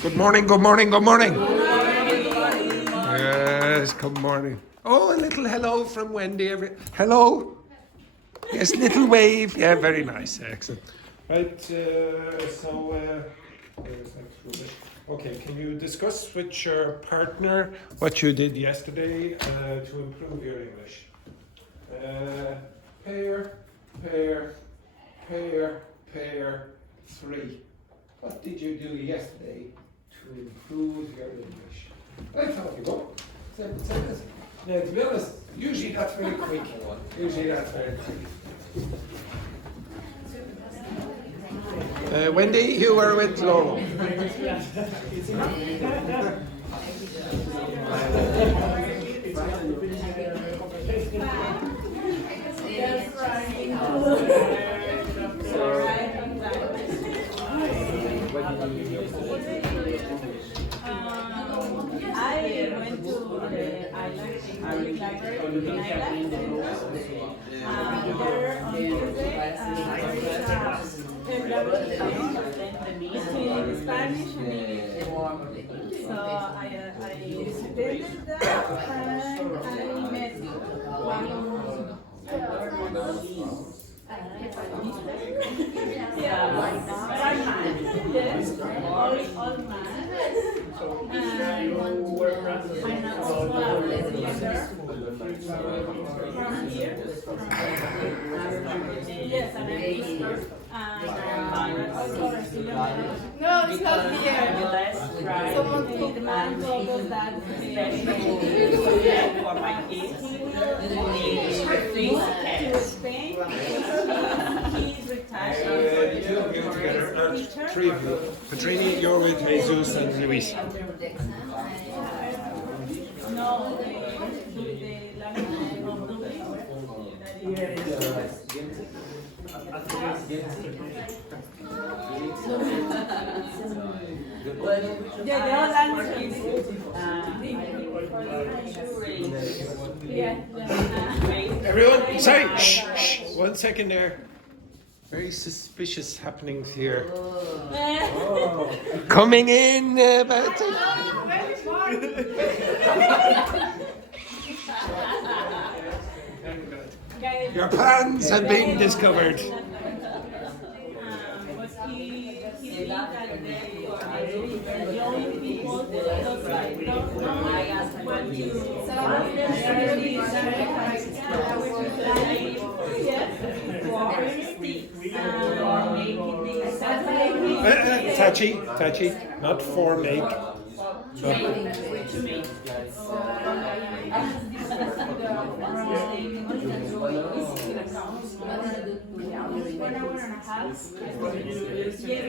Good morning, good morning, good morning. Yes, good morning. Oh, a little hello from Wendy. Hello. Yes, little wave. Yeah, very nice. Excellent. Right, okay, can you discuss with your partner what you did yesterday to improve your English? Pair, pair, pair, pair, three. What did you do yesterday to improve your English? I thought you go. Now, to be honest, usually that's very quick. Wendy, you were with Laurel. I went to the island public library in Ireland. There on Tuesday, between Spanish and English. So I visited that and I met one old man. Yes, and no, it's not here. Someone told the man told us that for my kids to Spain. He's retired. Three of you. Petrini, you're with Jesus and Luis. No, the Everyone, sorry, shh, 1 second there. Very suspicious happenings here. Coming in, your plans have been discovered. Tachi, not for make. Yeah,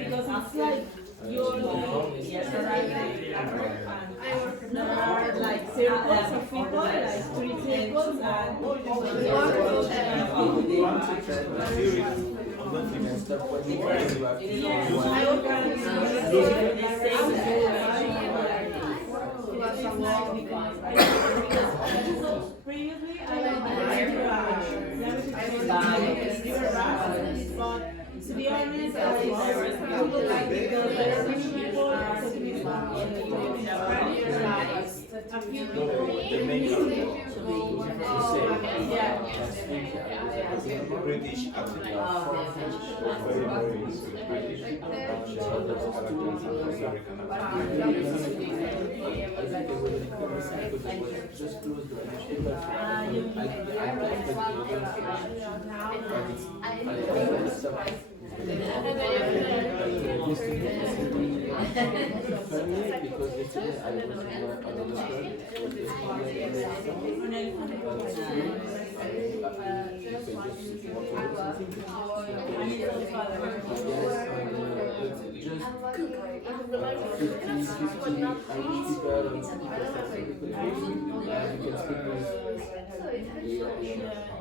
because it's like there are like circles of people, like 3 circles, and previously I to be honest, I would like because there are many people a few people British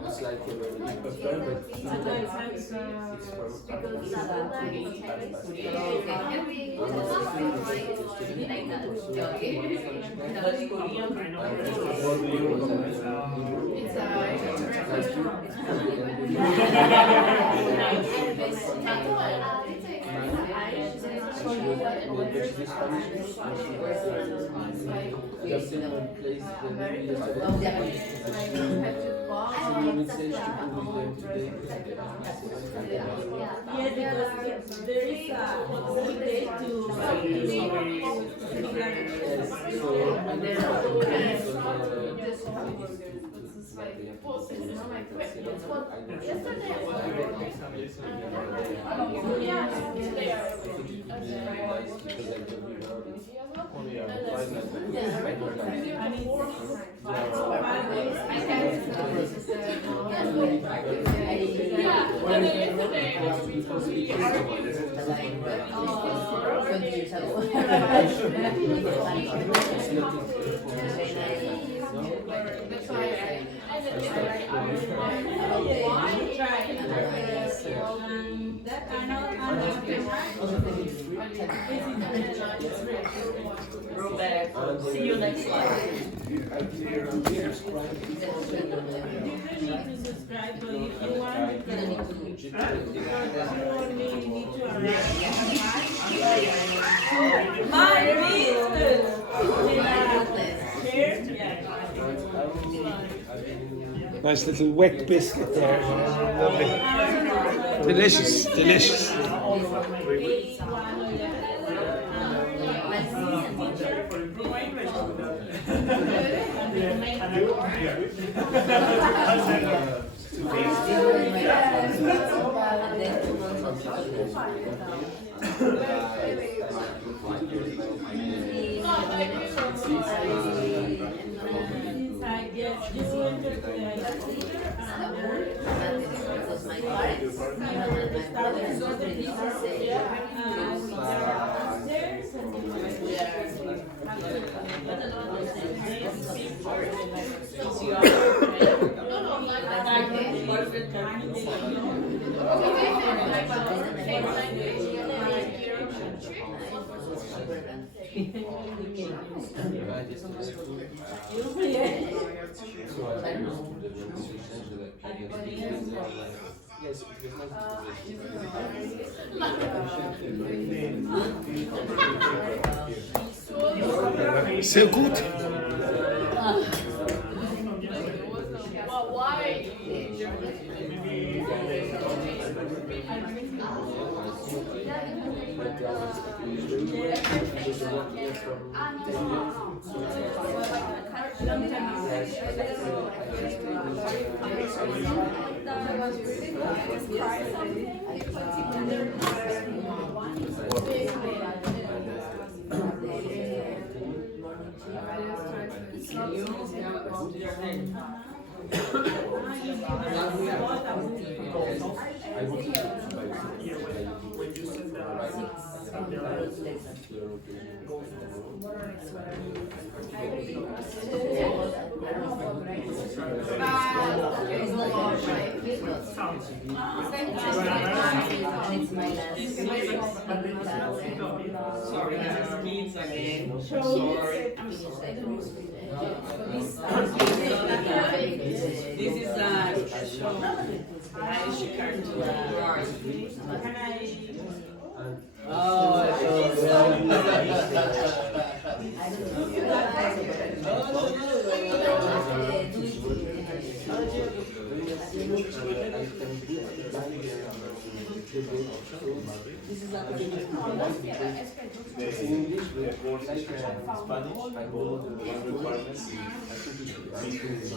it's like because there is a possibility See you next slide. You really need to subscribe, but if you want, you can. You only need to arrive. My business! Nice little wet biscuit there. Lovely. Delicious, delicious. So good. This is a show. Irish cartoon. This is not the English, but more like Spanish. I know the requirements. I think it's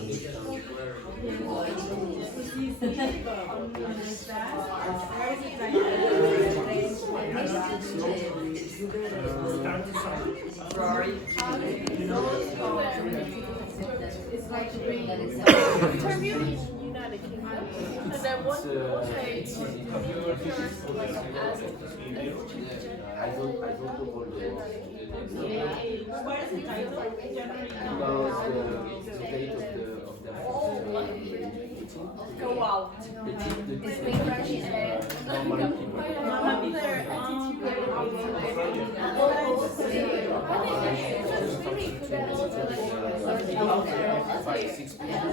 It's like interview in United Kingdom, and then one day I don't know all the What is the title? about the date of the go out. By 6 p.m.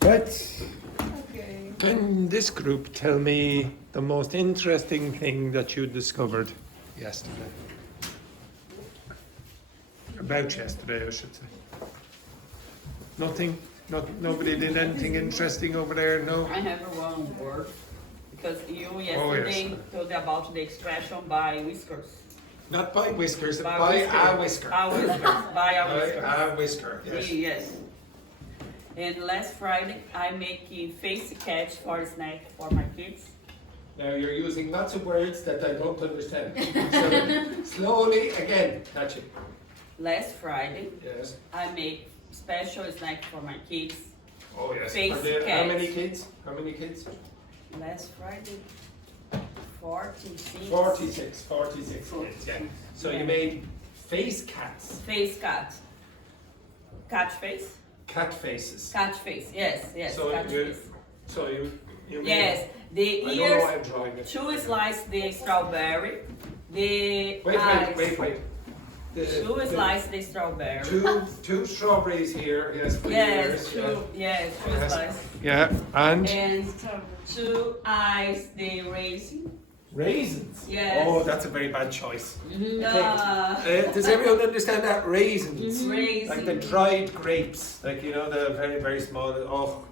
But can this group tell me the most interesting thing that you discovered yesterday? About yesterday, I should say. Nothing? Nobody did anything interesting over there? No? I have one word because you Oh, yesterday yes. told about the expression by whiskers. Not by whiskers, by whisker. a whisker. A whisker. By a whisker. By a whisker, yes. Yes. And last Friday, I make a face catch for a snack for my kids. Now you're using lots of words that I don't understand. So slowly again, touch it. Last Friday, Yes. I make special snack for my kids. Oh yes. Face Are there- how catch. many kids? How many kids? Last Friday, 46. 46 kids, yeah. So you made face cats. Face cat. Cat face? Cat faces. Cat face, yes, So cat you- face. So you made, Yes, the I don't know ears, why I'm drawing it. two slice the strawberry, the Wait. two slice the strawberry. Two strawberries here, yes, for Yes, yours, two Yes. slice. Yeah, and And two eyes the raisin. raisins. Yes. Oh, that's a very bad choice. Does Uh, everyone understand that? Raisins. raisin. Like the dried grapes, like you know the very very small. Oh,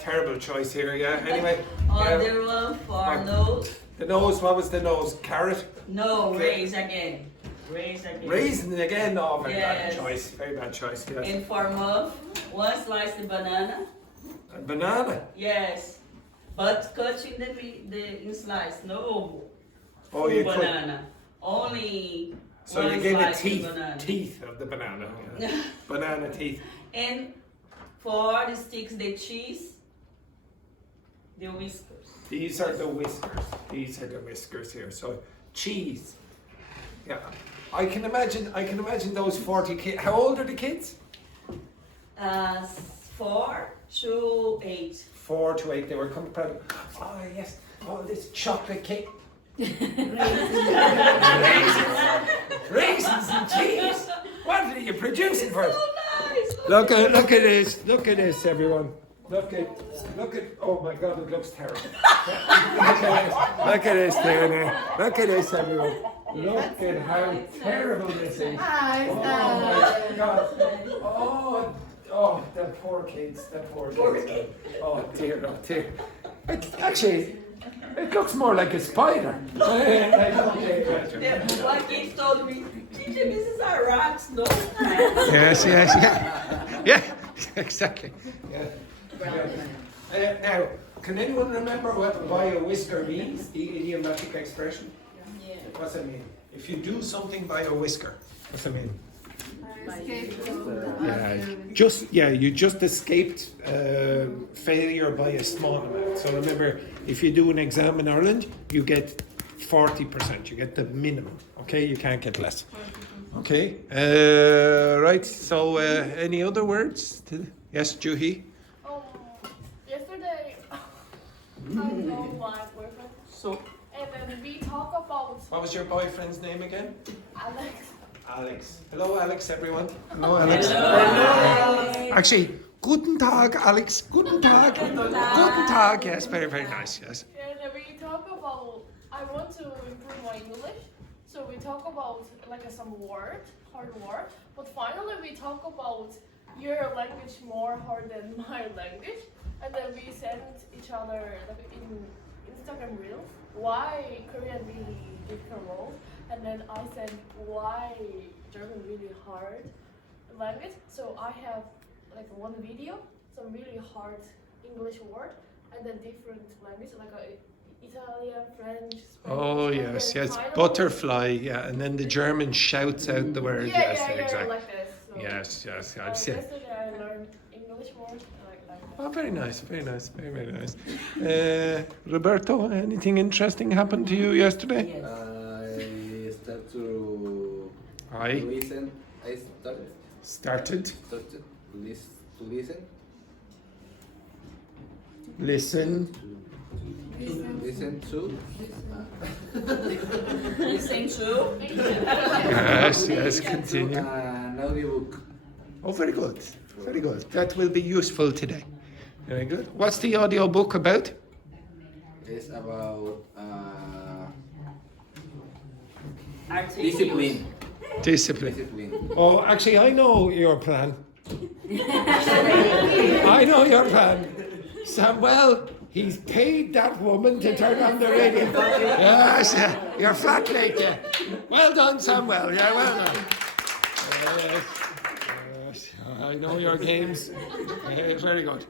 terrible choice here. Yeah. Anyway, Other one for nose. the nose. What was the nose? Carrot. No, Okay. raise again. Raise again. Raisin again. Oh, very bad Yes. choice. Very bad choice. Yes. And for muff, one slice the banana. A banana. Yes. But cutting in slice. No. Oh, you full cut. banana. Only So one you gave it slice of banana. teeth of the banana. Yeah. Banana teeth. And for the sticks, the cheese, the whiskers. These are the whiskers. These are the whiskers here. So cheese. Yeah. I can imagine those 40 kids. How old are the kids? 4 to 8. 4 to 8. They were coming proud. Oh yes. Oh, this chocolate cake. Raisins and cheese. What are you producing for us? Nice. Look at this. Look at this, everyone. Look at. Oh my God! It looks terrible. Look at this there now. Look at this, everyone. Look at how terrible this is. Oh my God. Oh, the poor kids. The poor kids. Oh dear. Actually, it looks more like a spider. My kids told me, teacher, this is our rocks, no? Yes, yeah, exactly. Yeah. Now, can anyone remember what by a whisker means? The idiomatic expression. Yeah. What's it mean? If you do something by a whisker, what's it mean? You just escaped failure by a small amount. So remember, if you do an exam in Ireland, you get 40%. You get the minimum. Okay, you can't get less. Okay. Right. So, any other words? Yes, Juhi. Yesterday, I know my boyfriend, So, and then we talk about what was your boyfriend's name again? Alex. Alex. Hello, Alex, everyone. Hello, Alex. Hello. Actually, guten Tag, Alex. Guten Tag. Guten Tag. Yes, very, very nice. Yes. And we talk about, I want to improve my English, so we talk about like some hard word, but finally we talk about your language more hard than my language, and then we send each other like in Instagram reels why Korean really difficult, and then I said why German really hard language. So I have like one video, some really hard English word, and then different language like Italian, French, Spanish. Oh, and yes, then yes. finally- Butterfly, yeah. And then the German shouts out the word. Yeah, Yes, yeah, exactly. like this. So, Yes, yes. I've seen. yesterday I learned English word like that. Oh, very nice, very nice, very, very nice. Roberto, anything interesting happened to you yesterday? Yes. I start to I listen. I started to listen. listen. Listen to. Listen to. Yes, continue. An audiobook. Oh, very good, very good. That will be useful today. Very good. What's the audio book about? It's about Articles. discipline. Discipline. Discipline. Oh, actually, I know your plan. I know your plan. Samuel, he's paid that woman to turn on the radio. Yes, you're flatmate, yeah. Well done, Samuel. Yeah, well done. Yes, I know your games. Very good.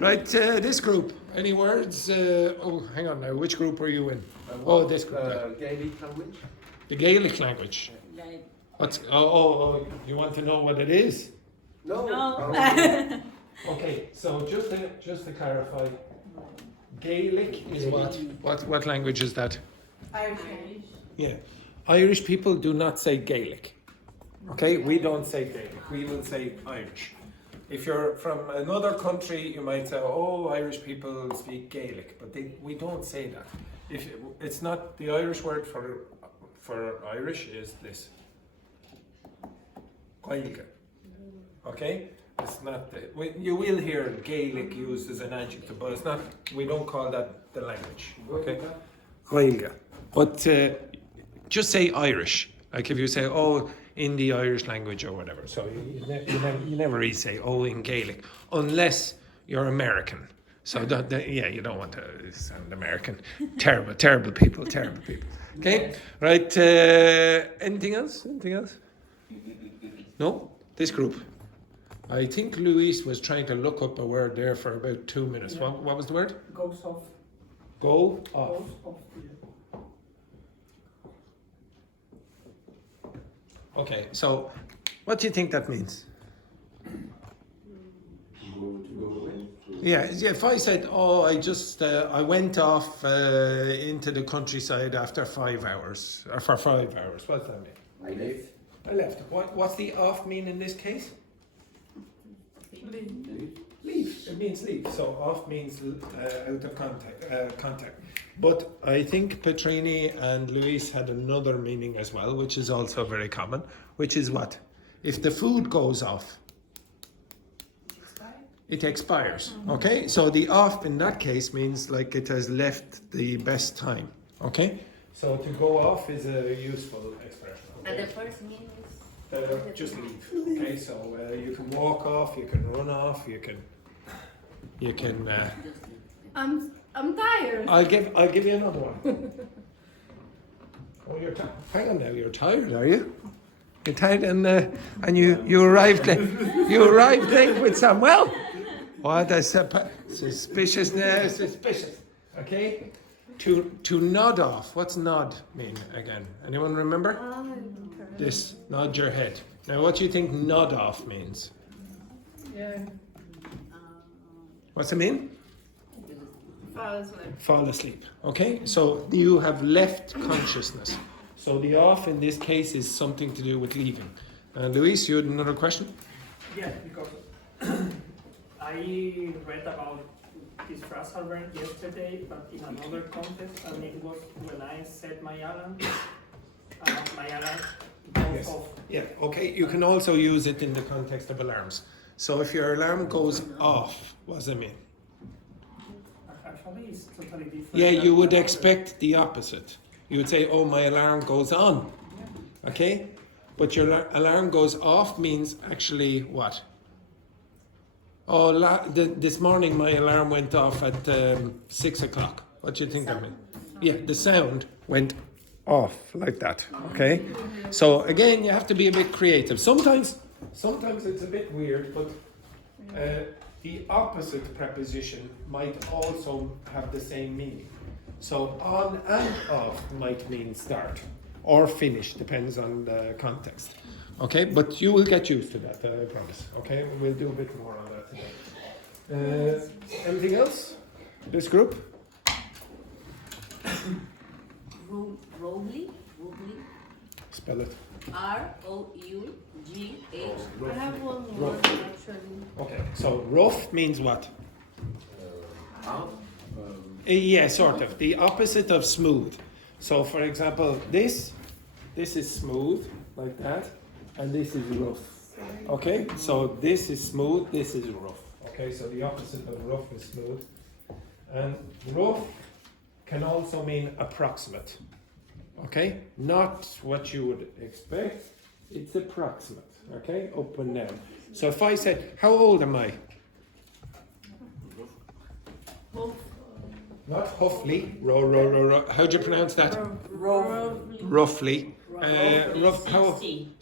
Right, this group. Any words? Oh, hang on now. Which group were you in? Oh, this group. Gaelic language. The Gaelic language. Like, What's? Oh, you want to know what it is? No. no. Okay, so just to clarify, Gaelic is what? What language is that? Irish. Yeah, Irish people do not say Gaelic. Okay, we don't say Gaelic. We will say Irish. If you're from another country, you might say, "Oh, Irish people speak Gaelic," but we don't say that. If it's not the Irish word for Irish is this. Gaeilge. Okay. It's not. You will hear Gaelic used as an adjective, but it's not. We don't call that the language. Okay. Gaeilge. But just say Irish. Like if you say, "Oh, in the Irish language" or whatever. So you never really say, "Oh, in Gaelic," unless you're American. So you don't want to sound American. Terrible people. Okay. Right. Anything else? No. This group. I think Luis was trying to look up a word there for about 2 minutes. Yeah. What was the word? Goes off. Go off. Goes off. Okay, so what do you think that means? Go away. Yeah, if I said, "Oh, I went off into the countryside after 5 hours, or for 5 hours," what does that mean? I live. I left. What's the off mean in this case? Leave. It means leave. So off means out of contact. But I think Petrini and Luis had another meaning as well, which is also very common, which is what? If the food goes off, it expires. Okay? So the off in that case means like it has left the best time. Okay? So to go off is a useful expression. And Okay? the first meaning is Just leave. Okay, so you can walk off, you can run off, you can. I'm tired. I'll give you another one. Oh, you're hang on now. You're tired, are you? You're tired, and you arrived late. You arrived late with Samuel. What a suspicious. Okay. To nod off. What's nod mean again? Anyone remember? This, nod your head. Now, what do you think nod off means? Yeah. What's it mean? Fall asleep. Fall asleep. Okay, so you have left consciousness. So the off in this case is something to do with leaving. Luis, you had another question? Yeah, because I read about this phrasal verb yesterday, but in another context, and it was when I set my alarm. My alarm goes Yes. off. Yeah, okay, you can also use it in the context of alarms. So if your alarm goes off, what does it mean? Actually, it's totally different. Yeah, than you would another. expect the opposite. You would say, "Oh, my alarm goes on." Okay? But your alarm goes off means actually what? Oh, this morning my alarm went off at 6 o'clock. What do you think that means? Yeah, the sound went off like that. Okay? So again, you have to be a bit creative. Sometimes it's a bit weird, but the opposite preposition might also have the same meaning. So on and off might mean start or finish, depends on the context. Okay, but you will get used to that, I promise. Okay, we'll do a bit more on that today. Anything else? This group? Rougly? Spell it. R-O-U-G-H. I have one more Rough. actually. Okay, so rough means what? Out. Yeah, sort of. The opposite of smooth. So, for example, this is smooth, like that, and this is rough. Okay, so this is smooth, this is rough. Okay, so the opposite of rough is smooth. And rough can also mean approximate. Okay, not what you would expect, it's approximate. Okay, up and down. So if I said, how old am I? Not huffly. How do you pronounce that? Roughly. Roughly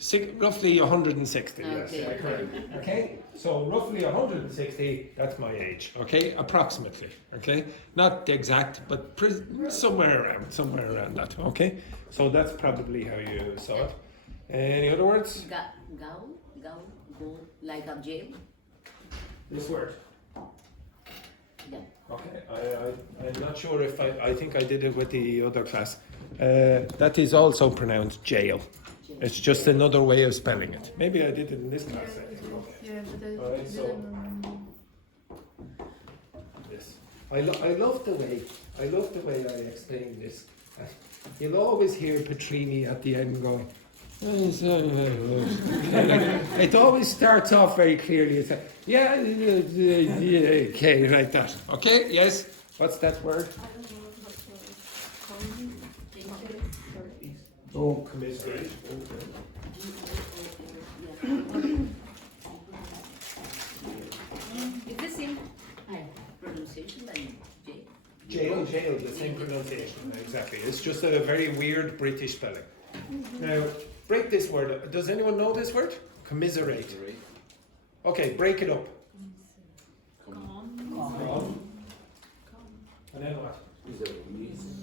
160. Yes. Okay. Correct. Okay. So roughly 160. That's my age. Okay. Approximately. Okay. Not exact, but somewhere around that. Okay. So that's probably how you saw it. Any other words? Go, like a jail. This word. Yeah. Okay, I'm not sure if I think I did it with the other class. That is also pronounced jail. It's just another way of spelling it. Maybe I did it in this class. Yeah, but I Alright, so- didn't. Yes. I love the way I I explain this. You'll always hear Petrini at the end going. It always starts off very clearly. It's like, yeah, okay, like that. Okay, yes. What's that word? I don't know what it's called. Oh, commiserate. It's the same pronunciation like jail. Jail, the same pronunciation. Exactly. It's just a very weird British spelling. Now, break this word. Does anyone know this word? Commiserate. Okay, break it up. And then what?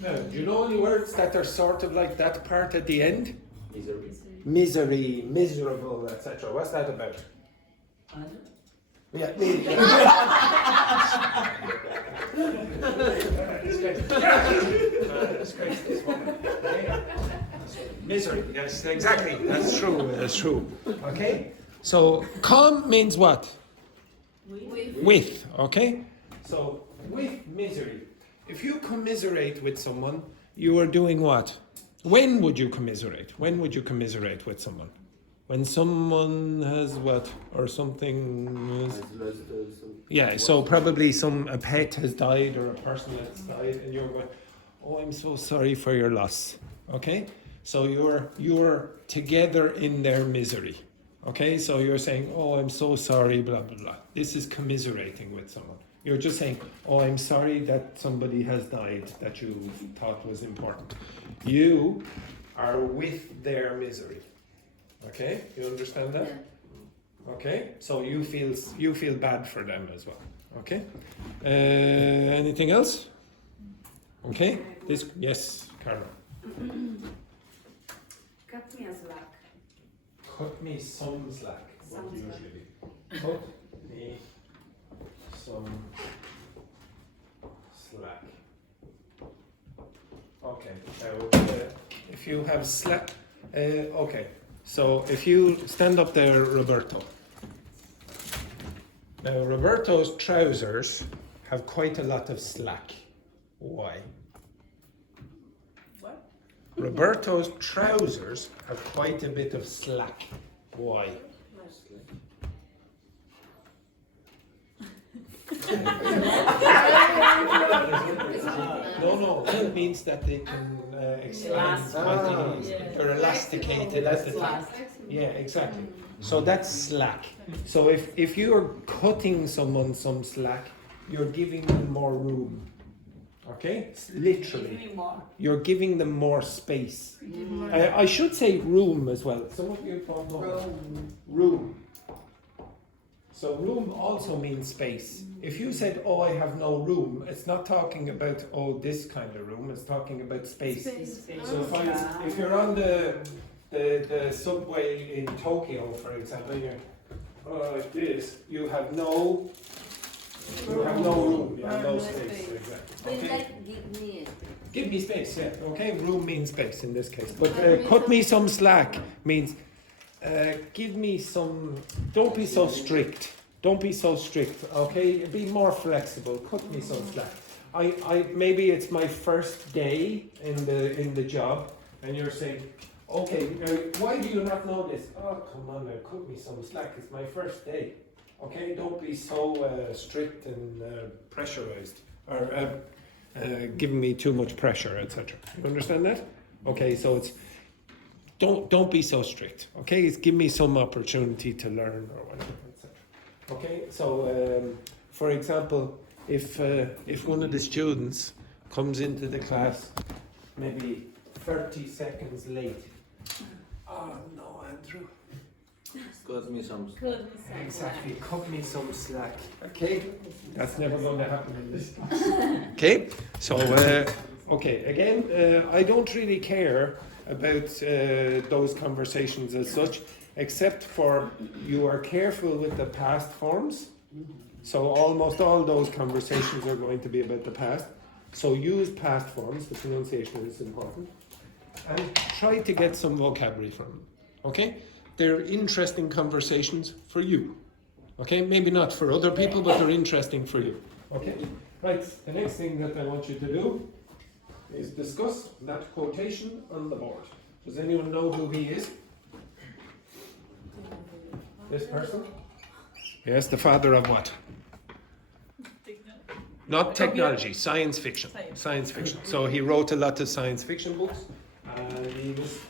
Now, do you know any words that are sort of like that part at the end? Misery, miserable, etc. What's that about? Yeah, misery, yes, exactly. That's true. Okay? So, calm means what? With, okay? So, with misery. If you commiserate with someone, you are doing what? When would you commiserate? When would you commiserate with someone? When someone has what? Or something is... Yeah, so probably a pet has died or a person has died and you're going, oh, I'm so sorry for your loss. Okay? So you're together in their misery. Okay? So you're saying, oh, I'm so sorry, blah, blah, blah. This is commiserating with someone. You're just saying, oh, I'm sorry that somebody has died that you thought was important. You are with their misery. Okay? You understand that? Yeah. Okay? So you feel bad for them as well. Okay? Anything else? Okay? Yes, Carol. Cut me a slack. Cut me some slack. What Some usually be? Cut me some slack. Okay. Now, if you have slack, okay. So if you stand up there, Roberto. Now, Roberto's trousers have quite a lot of slack. Why? What? Roberto's trousers have quite a bit of slack. Why? No, it means that they can expand quite easily. They're elasticated at the top. Yeah, exactly. So that's slack. So if you're cutting someone some slack, you're giving them more room. Okay? Literally. Give me more. You're giving them more space. I should say room as well. Some of you don't know. Room. So room also means space. If you said, oh, I have no room, it's not talking about, oh, this kind of room, it's talking about space. So if you're on the subway in Tokyo, for example, you're like this, you have no You have no room, you have no space, exactly. It's Okay? like give me Give me space, yeah. Okay, room means space in this case. But cut me some slack means give me some. Don't be so strict. Don't be so strict. Okay, be more flexible. Cut me some slack. I maybe it's my first day in the job, and you're saying, okay, why do you not know this? Oh, come on, now, cut me some slack. It's my first day. Okay, don't be so strict and pressurized or giving me too much pressure, etc. You understand that? Okay, so it's don't be so strict. Okay, it's give me some opportunity to learn or whatever, etc. Okay, so for example, if one of the students comes into the class maybe 30 seconds late, oh no, Andrew. Cut me some. Exactly, cut me some slack. Okay, that's never going to happen in this class. Okay, so okay, again, I don't really care about those conversations as such, except for you are careful with the past forms. So almost all those conversations are going to be about the past. So use past forms. The pronunciation is important, and try to get some vocabulary from them. Okay. They're interesting conversations for you. Okay, maybe not for other people, but they're interesting for you. Okay, right. The next thing that I want you to do is discuss that quotation on the board. Does anyone know who he is? This person? Yes, the father of what? Not technology, science fiction. Science fiction. So he wrote a lot of science fiction books.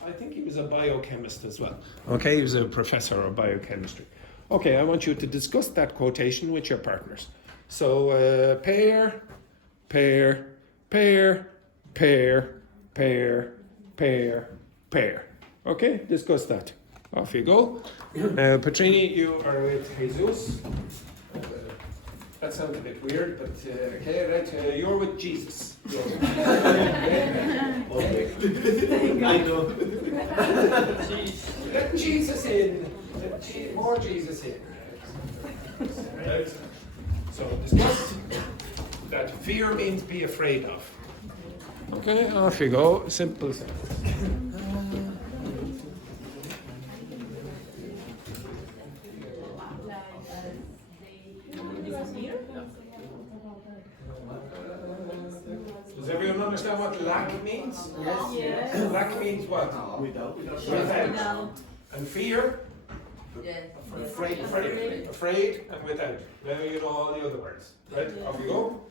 I think he was a biochemist as well. Okay, he was a professor of biochemistry. Okay, I want you to discuss that quotation with your partners. So, pair, pair, pair, pair, pair, pair, pair. Okay, discuss that. Off you go. Petrini, you are with Jesus. That sounds a bit weird, but okay, right. You're with Jesus. I know. Let Jesus in. Let more Jesus in. Right. So discuss that fear means be afraid of. Okay, off you go. Simple sentence. Does everyone understand what lack means? Yes. Lack means what? Without. Without. And fear? Yes. Afraid and without. Now you know all the other words. Right? Off you go.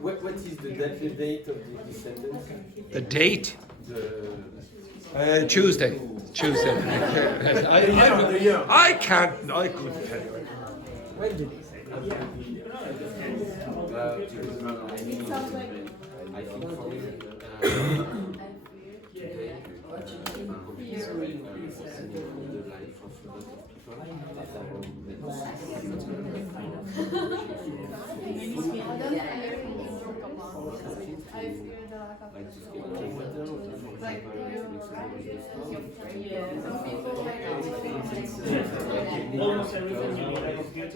What is the date of the sentence? The date? The Tuesday. I couldn't tell you. When did he say that? I think for me, Almost everything you need a computer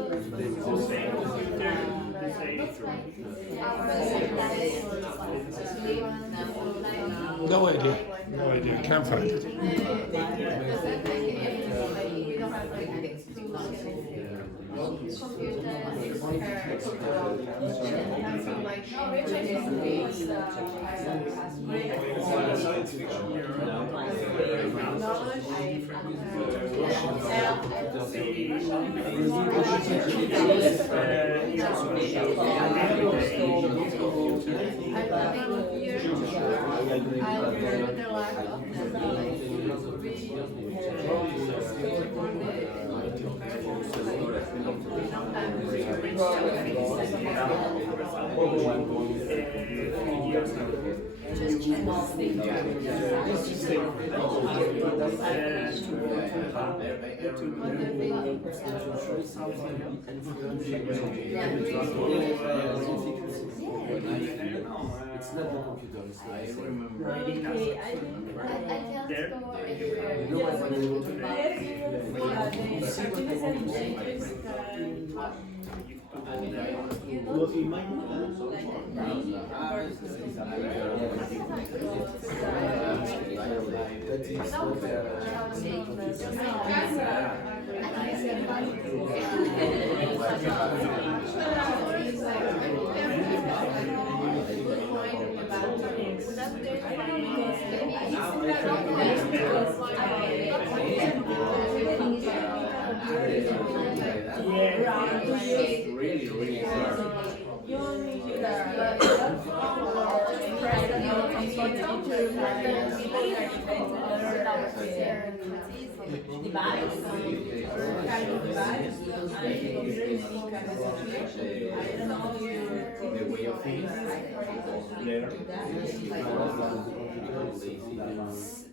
or the same computer, the same. No idea. No idea. Can't find it. Science fiction. It's not the computer. I remember. Okay, I think There.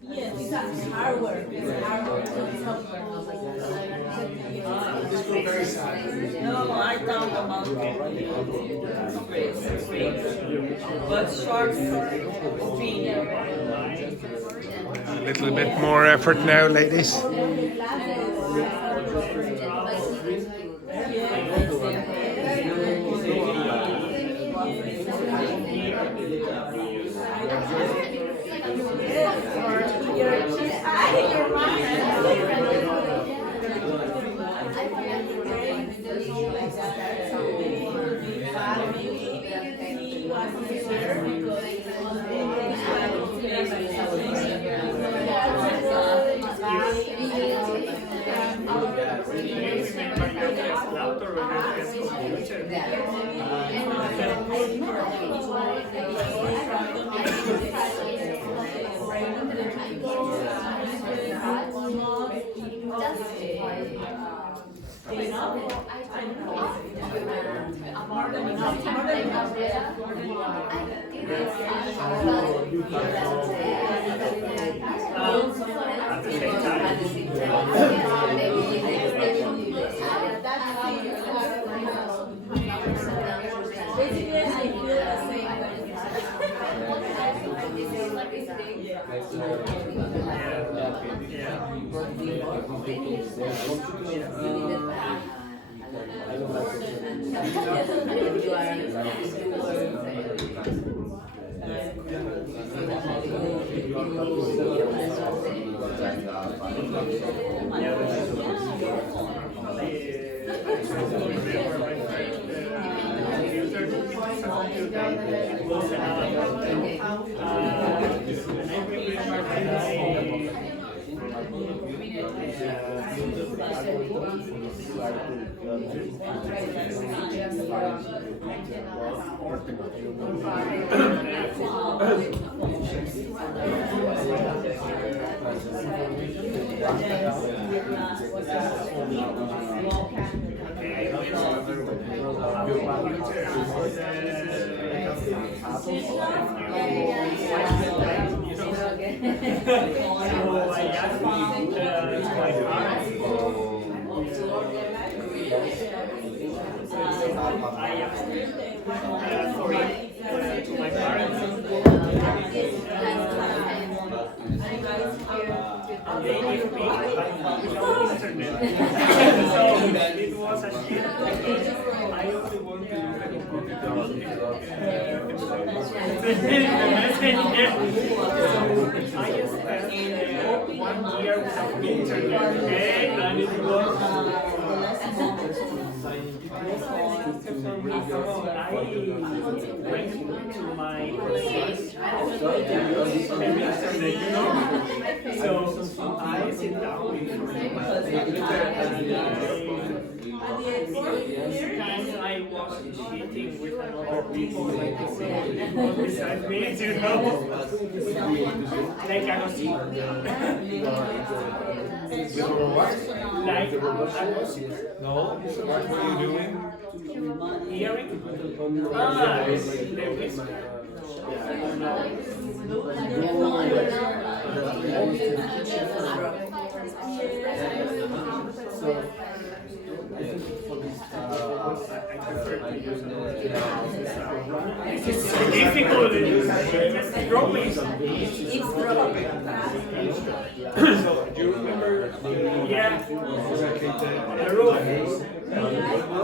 Yes, it's hard work. It's hard work. No, I thought about but short string. A little bit more effort now, ladies. At the same time. Basically, I feel the same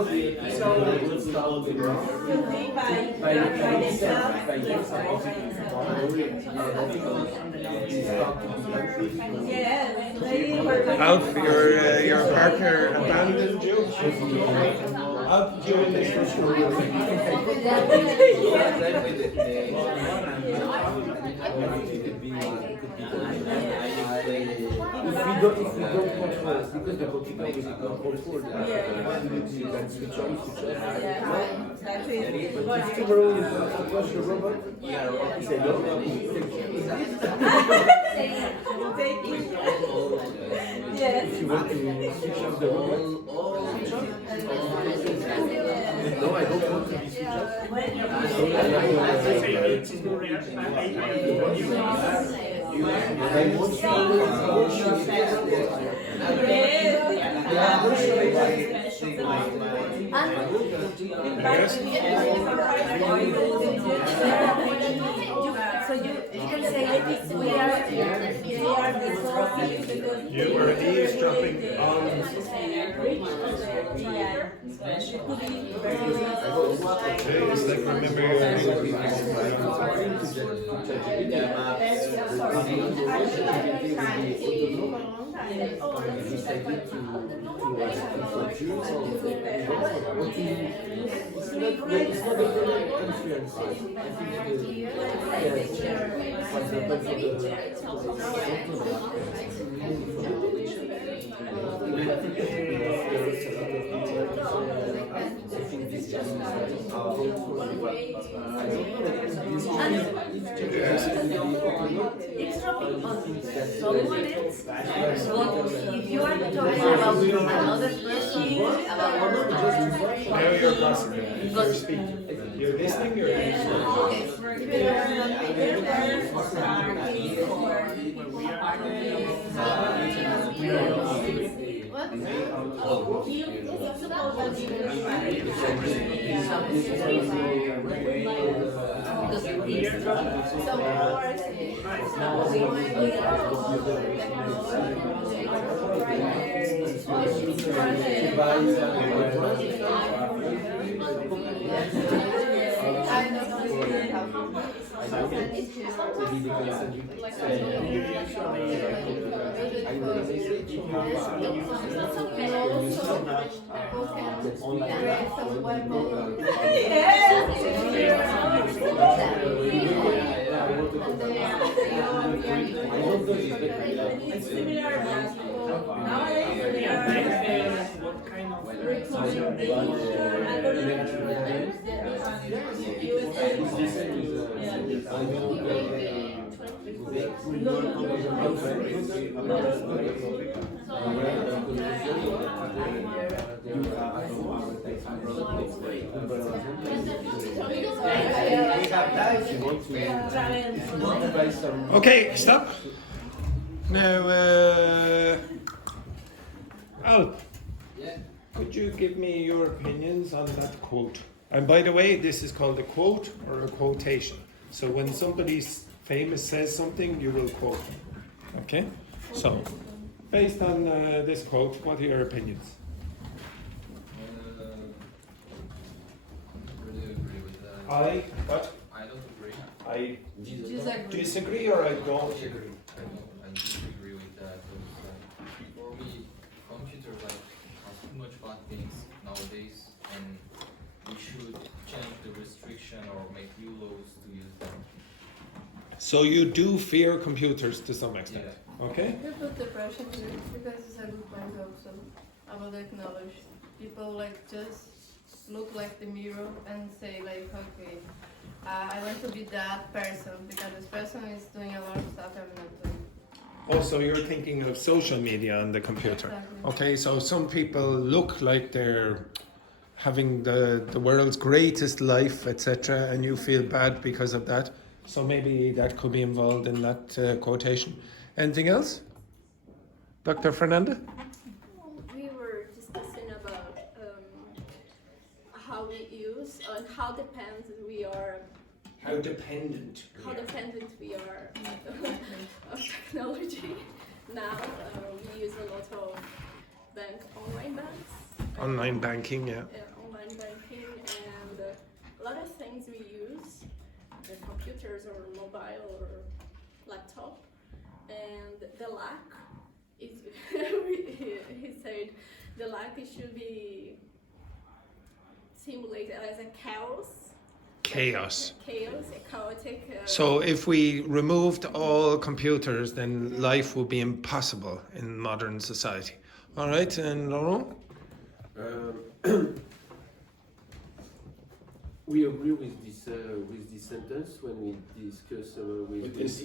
Could be by themselves. Yeah, very Alf, your partner abandoned you? Alf, you in this If we don't control, because the computer will control that, you can switch on, switch off. That's it. But if tomorrow you approach the robot, he said, no, Take it. Yes. if you want to switch off the robot, switch off. No, I don't want to be switched off. I want So you can say we are You were eavesdropping on. It's like if you are talking about another person, Now you're gossiping. You're speaking. You're listening. You're What kind Okay, stop. Now, Al, could you give me your opinions on that quote? And by the way, this is called a quote or a quotation. So when somebody famous says something, you will quote them. Okay? So, based on this quote, what are your opinions? Really agree with that. What? I don't agree. I disagree or I don't agree. I disagree with that because for me, computers like have too much bad things nowadays, and we should change the restriction or make new laws to use them. So you do fear computers to some extent, okay? You put the pressure to it because it's a good point also about the technology. People like just look like the mirror and say like, okay, I want to be that person because this person is doing a lot of stuff I'm not doing. Also, you're thinking of social media on the computer. Exactly. Okay, so some people look like they're having the world's greatest life, etc., and you feel bad because of that. So maybe that could be involved in that quotation. Anything else? Dr. Fernanda? We were discussing about how we use and how dependent we are. How dependent We are of technology. Now we use a lot of online banks. Online banking, yeah. Yeah, the lack is he said the lack it should be simulated as a chaos. Chaos. Chaos, a chaotic. So if we removed all computers, then life would be impossible in modern society. All right, and Laurent? We agree with this sentence when we discuss with this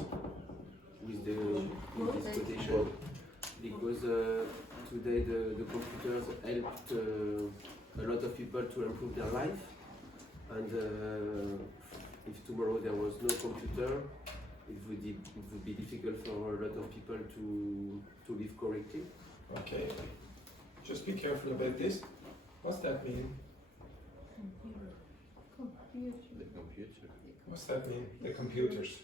quotation, because today the computers helped a lot of people to improve their life, and if tomorrow there was no computer, it would be difficult for a lot of people to live correctly. Okay. Just be careful about this. What's that mean? The computer. What's that mean? The computers.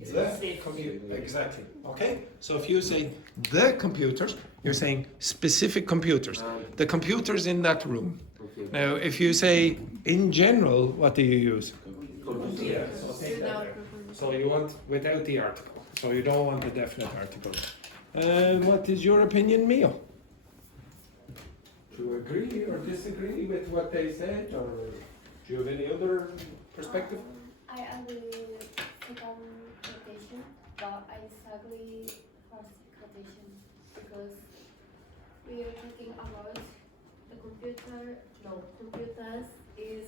It's The safe. computer. Exactly. Okay. So if you say the computers, you're saying specific computers. The computers in that room. Okay. Now, if you say in general, what do you use? Computer. Yeah. So take that there. So you want without the article. So you don't want a definite article. What is your opinion, Mio? Do you agree or disagree with what they said, or do you have any other perspective? I agree with second quotation, but I disagree first quotation because we are talking about the computers is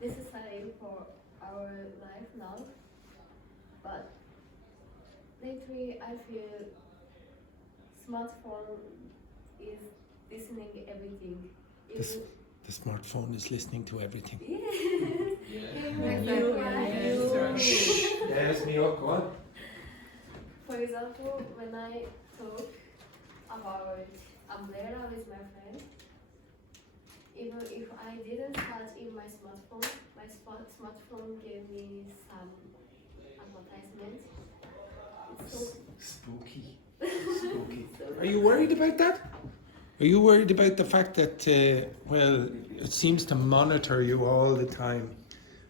necessary for our life now, but lately I feel smartphone is listening everything. The smartphone is listening to everything. Yes, Mio, go on. For example, when I talk about umbrella with my friend, even if I didn't search in my smartphone gave me some advertisement. It's so Spooky. Spooky. Are you worried about that? Are you worried about the fact that, well, it seems to monitor you all the time?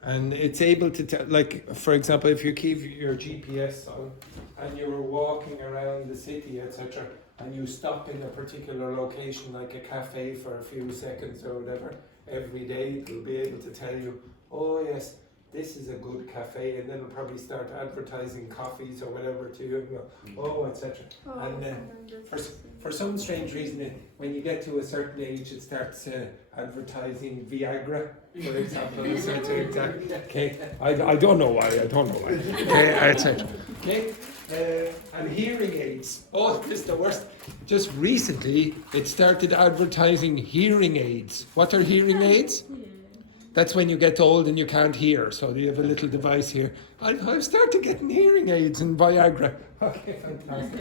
And it's able to tell, like, for example, if you keep your GPS on and you were walking around the city, etc., and you stop in a particular location, like a cafe for a few seconds or whatever, every day it will be able to tell you, oh yes, this is a good cafe, and then it'll probably start advertising coffees or whatever to you, and go, oh, etc. And for some strange reason, when you get to a certain age, it starts advertising Viagra, for example. Okay, I don't know why. Okay, etc. Okay, and hearing aids. Oh, this is the worst. Just recently, it started advertising hearing aids. What are hearing aids? That's when you get old and you can't hear, so you have a little device here. I've started getting hearing aids and Viagra. Okay, fantastic.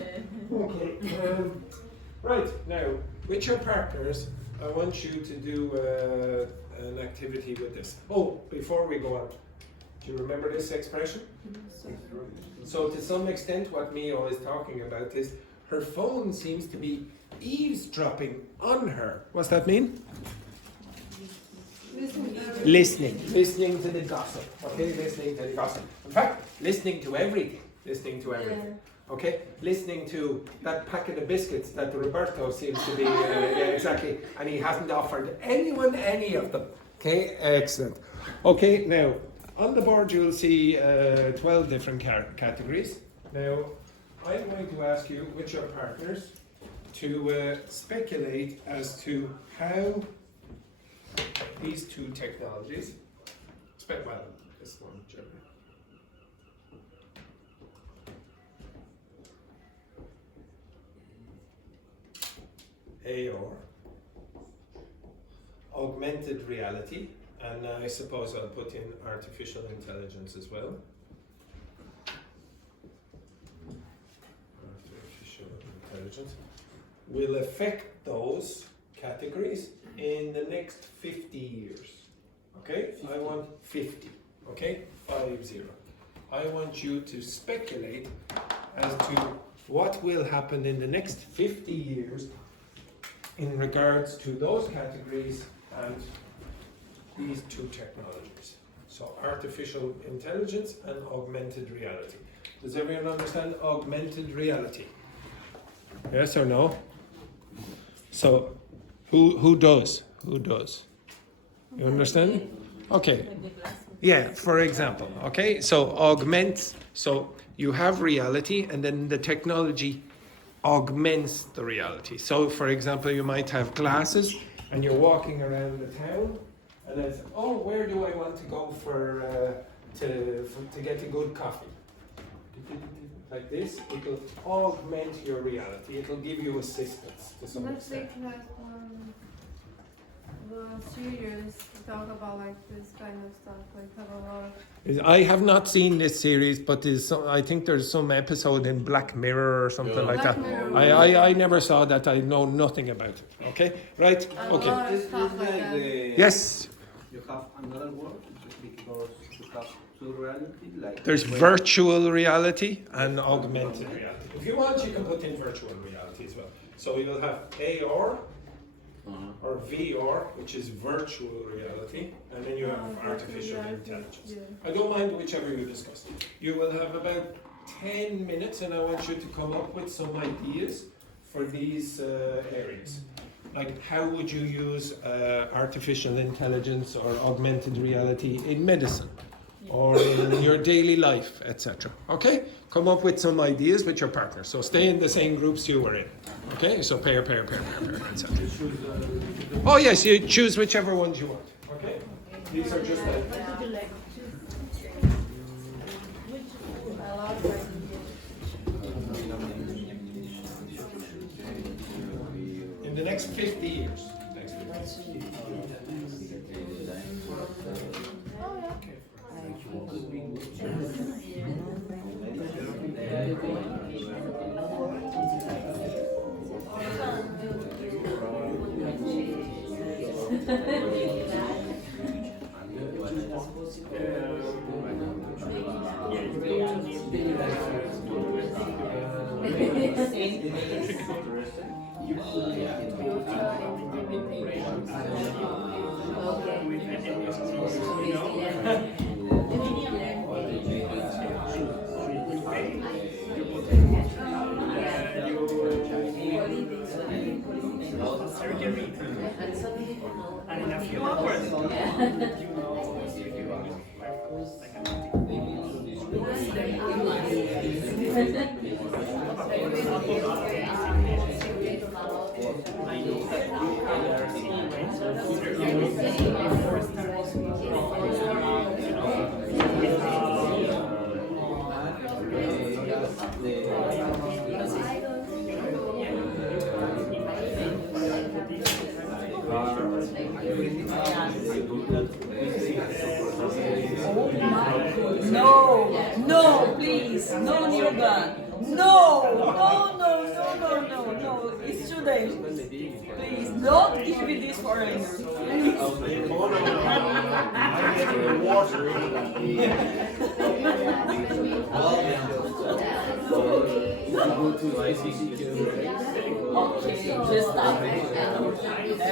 Okay, right, now, with your partners, I want you to do an activity with this. Oh, before we go on, do you remember this expression? So to some extent, what Mio is talking about is her phone seems to be eavesdropping on her. What's that mean? Listening to the gossip. Okay, listening to the gossip. In fact, listening to everything. Okay, listening to that packet of biscuits that Roberto seems to be. Yeah, exactly. And he hasn't offered anyone any of them. Okay, excellent. Okay, now on the board you'll see 12 different categories. Now, I'm going to ask you, with your partners, to speculate as to how these two technologies, well, this one, Germany. AR, augmented reality, and I suppose I'll put in artificial intelligence as well. Artificial intelligence will affect those categories in the next 50 years. Okay? 50. I want 50. Okay? 50. I want you to speculate as to what will happen in the next 50 years in regards to those categories and these two technologies. So artificial intelligence and augmented reality. Does everyone understand augmented reality? Yes or no? So, who does? Who does? You understand? Okay. Yeah, for example, okay? So augment, so you have reality and then the technology augments the reality. So for example, you might have glasses and you're walking around the town and it's, oh, where do I want to go to get a good coffee? Like this, it'll augment your reality. It'll give you assistance to some extent. Netflix has the series to talk about like this kind of stuff, like have a lot of. I have not seen this series, but I think there's some episode in Black Mirror or something like that. I never saw that. I know nothing about it. Okay, right? Okay. lot of stuff like that. Yes. You have another word because you have two reality, like There's virtual reality and augmented reality. If you want, you can put in virtual reality as well. So you'll have AR or VR, which is virtual reality, and then you have artificial intelligence. I don't mind whichever you discuss. You will have about 10 minutes, and I want you to come up with some ideas for these areas. Like, how would you use artificial intelligence or augmented reality in medicine? Or in your daily life, etc. Okay? Come up with some ideas with your partner. So stay in the same groups you were in. Okay? So pair, etc. Oh yes, you choose whichever ones you want. Okay? These are just in the next 50 years. And in a few hours, No, please, no new gun. No, it's too dangerous. Please, don't give me this for anger. Okay, just stop it.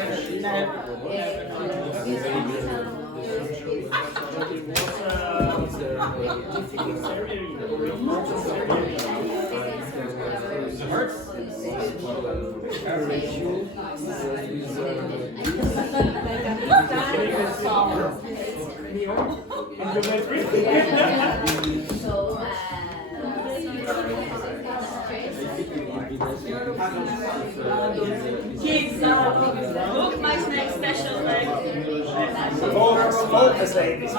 Kids, look my snack special leg. focus, ladies.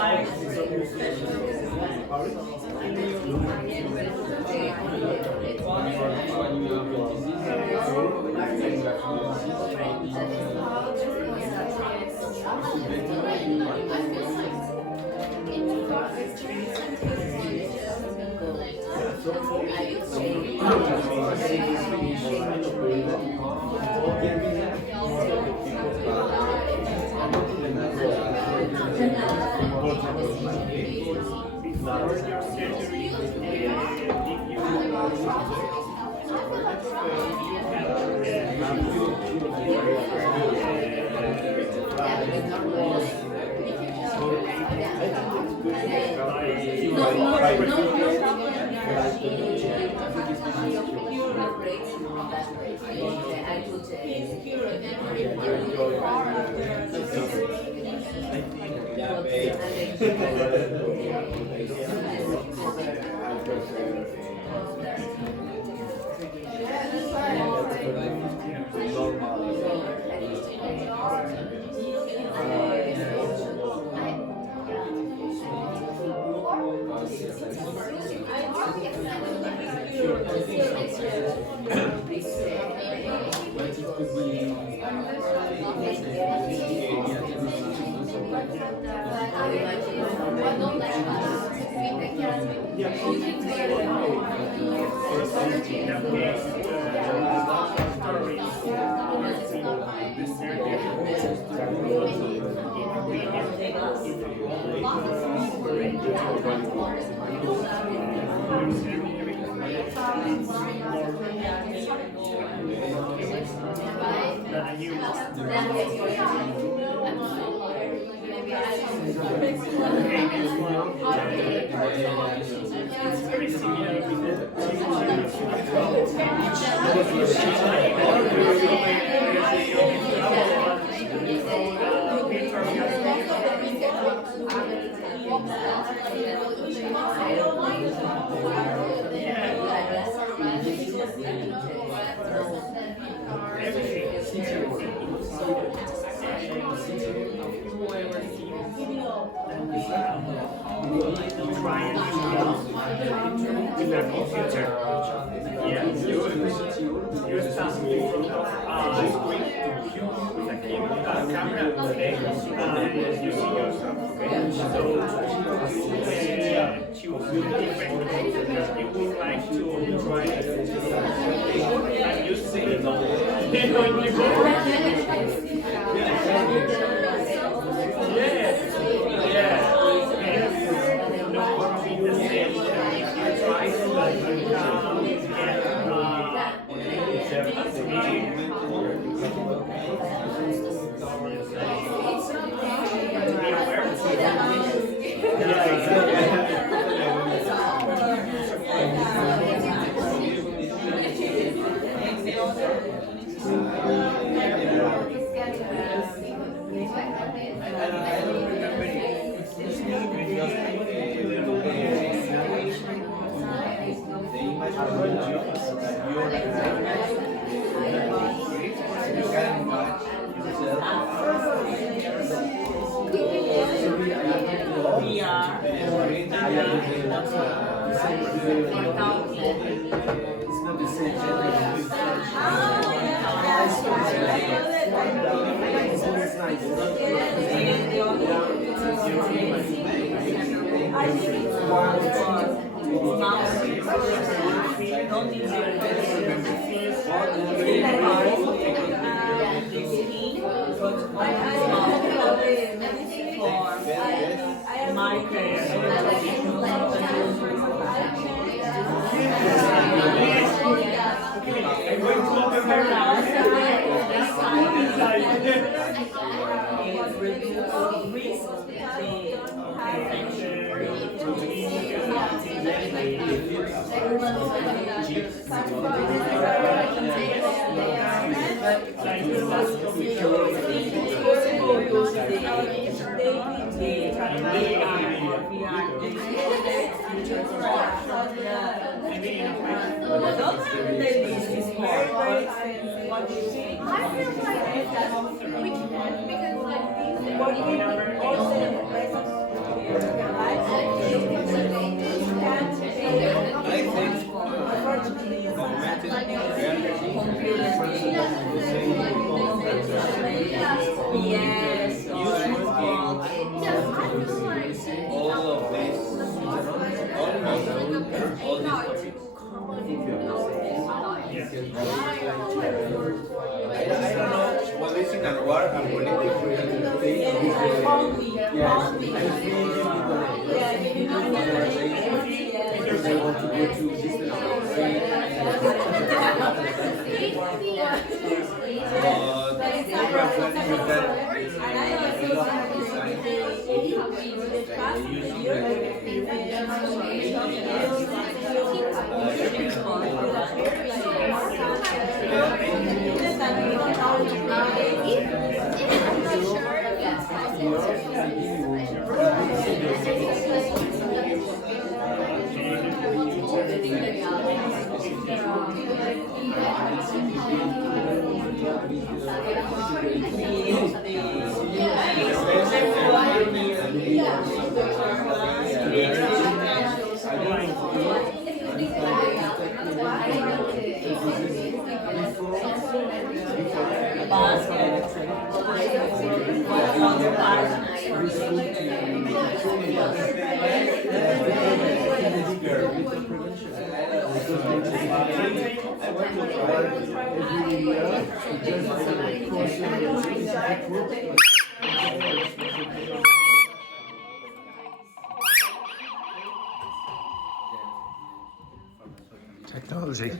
Technology.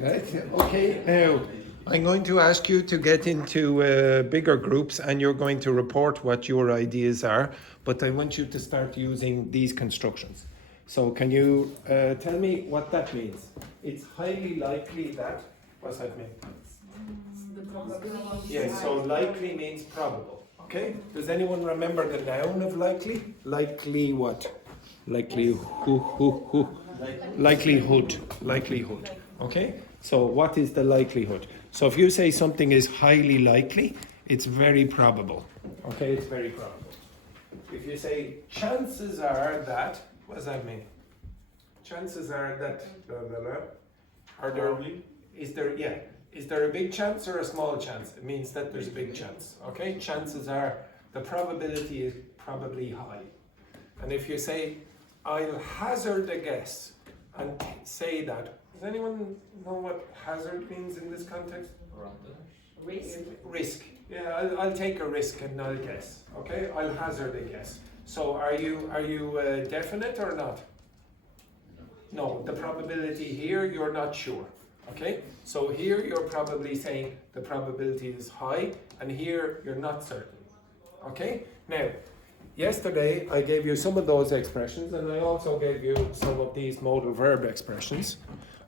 Right. Okay, now I'm going to ask you to get into bigger groups and you're going to report what your ideas are, but I want you to start using these constructions. So can you tell me what that means? It's highly likely that, what's that mean? Yeah, so likely means probable, okay? Does anyone remember the noun of likely? Likely what? Likely who? Likelihood, okay? So what is the likelihood? So if you say something is highly likely, it's very probable, okay? It's very probable. If you say chances are that, what does that mean? Chances are that, blah, blah, blah. Are there, is there a big chance or a small chance? It means that there's a big chance, okay? Chances are, the probability is probably high. And if you say, I'll hazard a guess and say that. Does anyone know what hazard means in this context? Risk. Yeah, I'll take a risk and not a guess. Okay, I'll hazard a guess. So are you definite or not? No, the probability here you're not sure. Okay, so here you're probably saying the probability is high, and here you're not certain. Okay, now. Yesterday, I gave you some of those expressions, and I also gave you some of these modal verb expressions.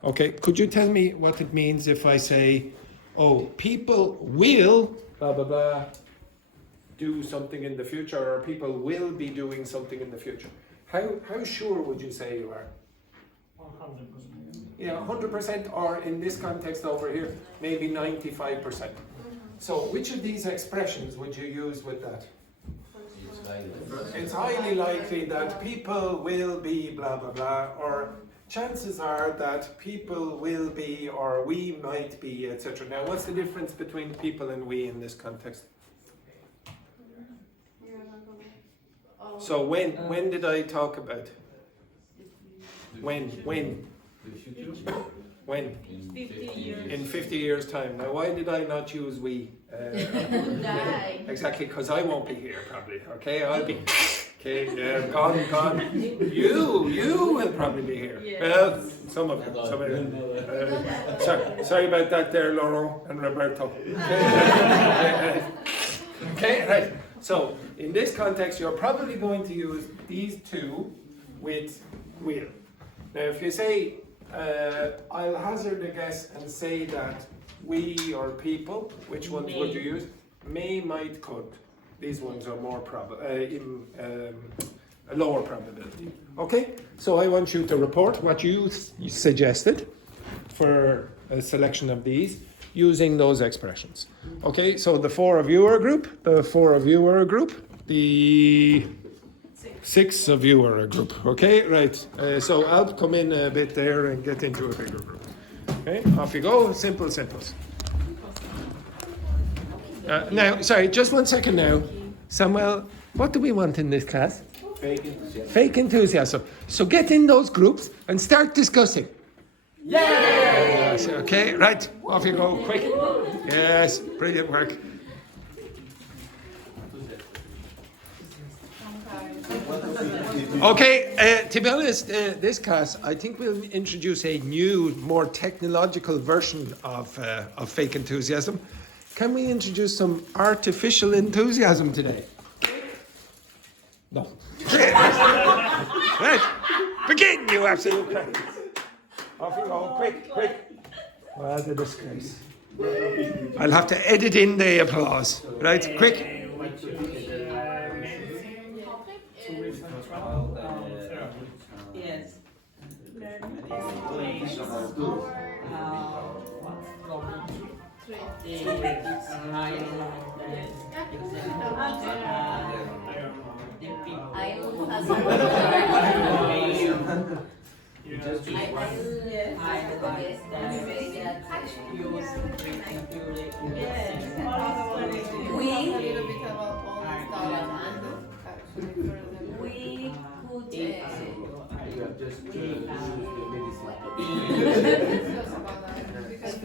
Okay, could you tell me what it means if I say, oh, people will, blah, blah, blah, do something in the future, or people will be doing something in the future? How sure would you say you are? 100%. Yeah, 100%, or in this context over here, maybe 95%. So which of these expressions would you use with that? It's highly likely that people will be blah blah blah, or chances are that people will be, or we might be, etc. Now, what's the difference between people and we in this context? So when did I talk about? When? When? 50 years. In 50 years' time. Now, why did I not use we? Exactly, because I won't be here probably. Okay, I'll be. Okay, gone. You will probably be here. Yes. Well, some of you. Sorry about that, there, Laurent and Roberto. Okay, right. So in this context, you're probably going to use these two with will. Now, if you say, I'll hazard a guess and say that we or people, which ones would you use? May, might, could. These ones are more a lower probability. Okay, so I want you to report what you suggested for a selection of these using those expressions. Okay, so the 4 of you are a group, the 4 of you are a group, the 6 of you are a group. Okay, right. So I'll come in a bit there and get into a bigger group. Okay, off you go. Simples. Now, sorry, just 1 second now. Samuel, what do we want in this class? Fake enthusiasm. Fake enthusiasm. So get in those groups and start discussing. Yes, okay, right. Off you go, quick. Yes, brilliant work. Okay, to be honest, this class, I think we'll introduce a new, more technological version of fake enthusiasm. Can we introduce some artificial enthusiasm today? No. Right, begin, you absolute credits. Off you go, quick. What a disgrace. I'll have to edit in the applause. Right, quick. Yes. 3. We A little bit about all the stuff. we could You have just choose the medicine. Discuss about that. Because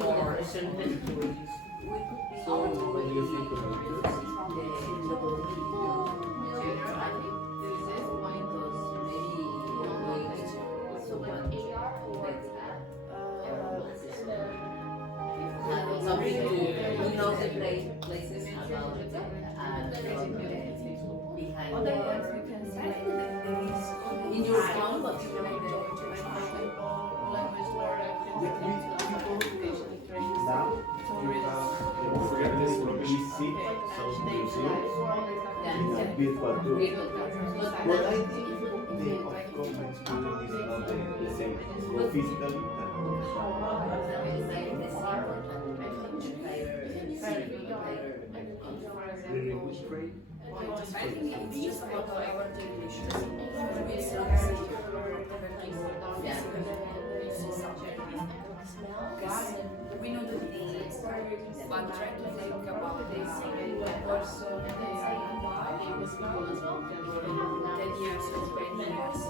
So, what do you think about this? I think there is this point something to know the places about behind other ones we can say in your phone, but language learning education training. Now you have this BBC, South Museum, in a virtual tour. But I think the upcoming student is not the same. Go physically really good grade. I think it's just about our generation. we know the things, but try to think about this person 10 years or 20 years.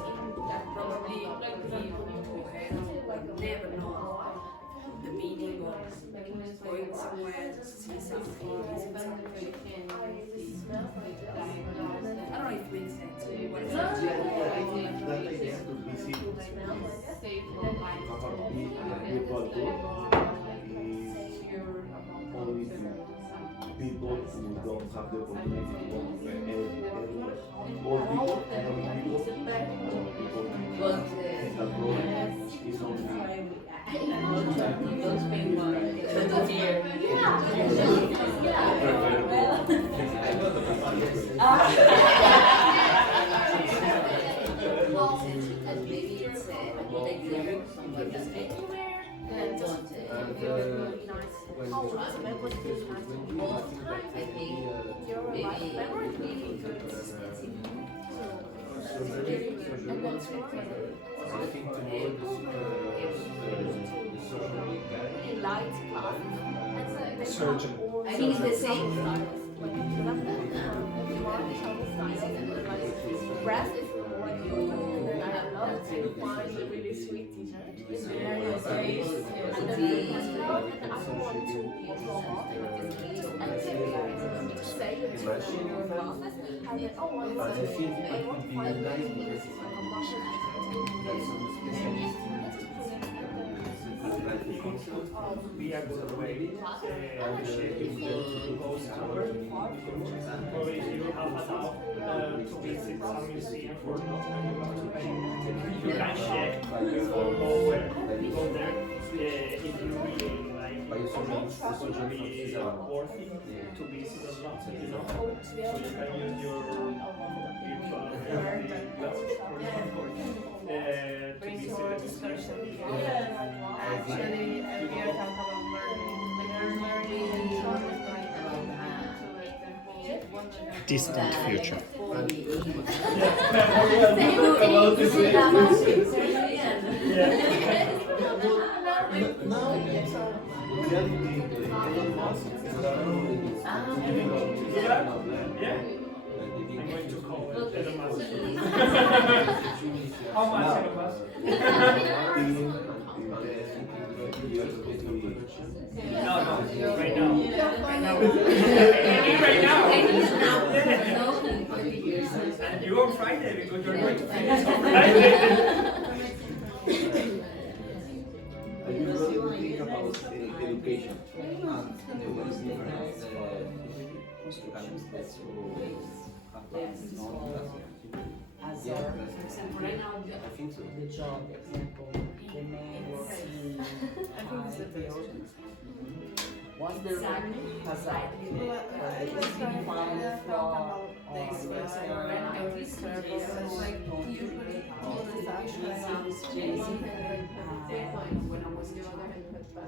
Probably we never know the meaning of going somewhere to see something, visit something. I don't know if it makes sense. I think that idea to visit virtual tour is only to people who don't have the opportunity to go or people, But that program is only maybe it's a good example for someone that's I think I think tomorrow the social media guy. Surgeon. I think it's the same. Really sweet t-shirt. But I think it would be nice because there's some specialists be a good way to check if you go somewhere, or if you have a doubt to visit some museum or not, you can check before go there if you really like it be worthy to visit or not, you know. So you can use your virtual reality glasses, for example, to visit the museum. Actually, we are talking about learning and Distant future. now reality Elon Musk is Yeah. I'm going to call it Elon Musk. How much Elon Musk? No, right now. Right now. Right now. And you on Friday because you're going to finish on Friday. I usually think about education and what is different students I think so. The job example, the man working hard the building. Once the room has a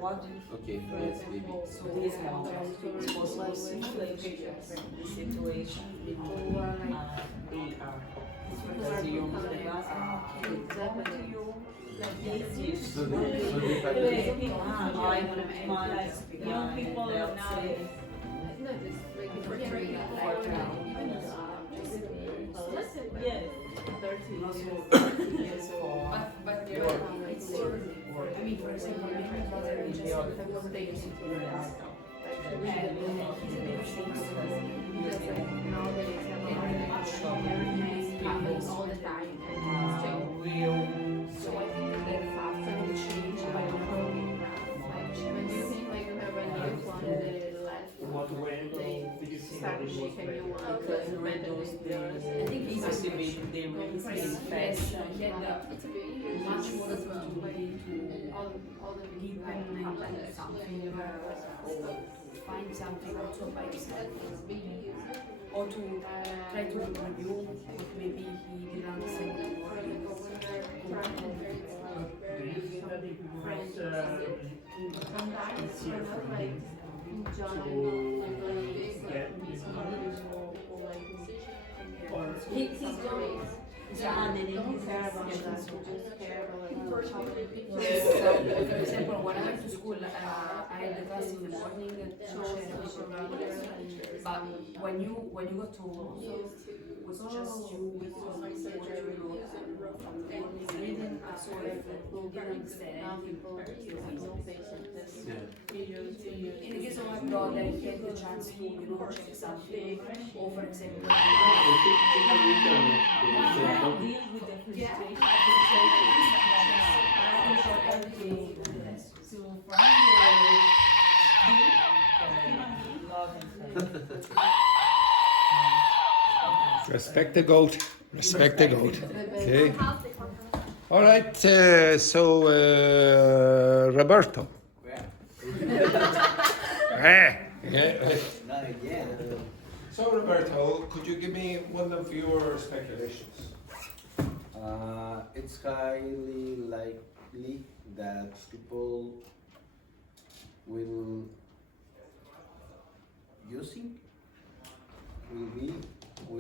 What do you Okay, yes, maybe. So this one is possible to simulate the situation with AR. Because you use the glass, to you like this. So they practice. Young people nowadays. No, just like portraying Yes. 30 years old. But they're it's sort of, I mean, for example, we just have days happens all the time. So I think that faster will change by the whole when you think like you have a new one, the last What way did you think that it was can you better? want because reduce I think it's possible they will fashion. it's much more as well. All the Depending on something or find something also by or to try to review what maybe he didn't understand. Do you think that it was easier for him to get or He's going. So, for example, when I went to school, I had the class in the morning and but when you go to it was just you with surgery and reading so if you didn't understand in the case of my brother he had the chance to check something or for example Deal with the frustration. So from Respect the goat. Respect the goat. Okay. All right. Roberto. Yeah. Not again. So Roberto, could you give me one of your speculations? It's highly likely that people will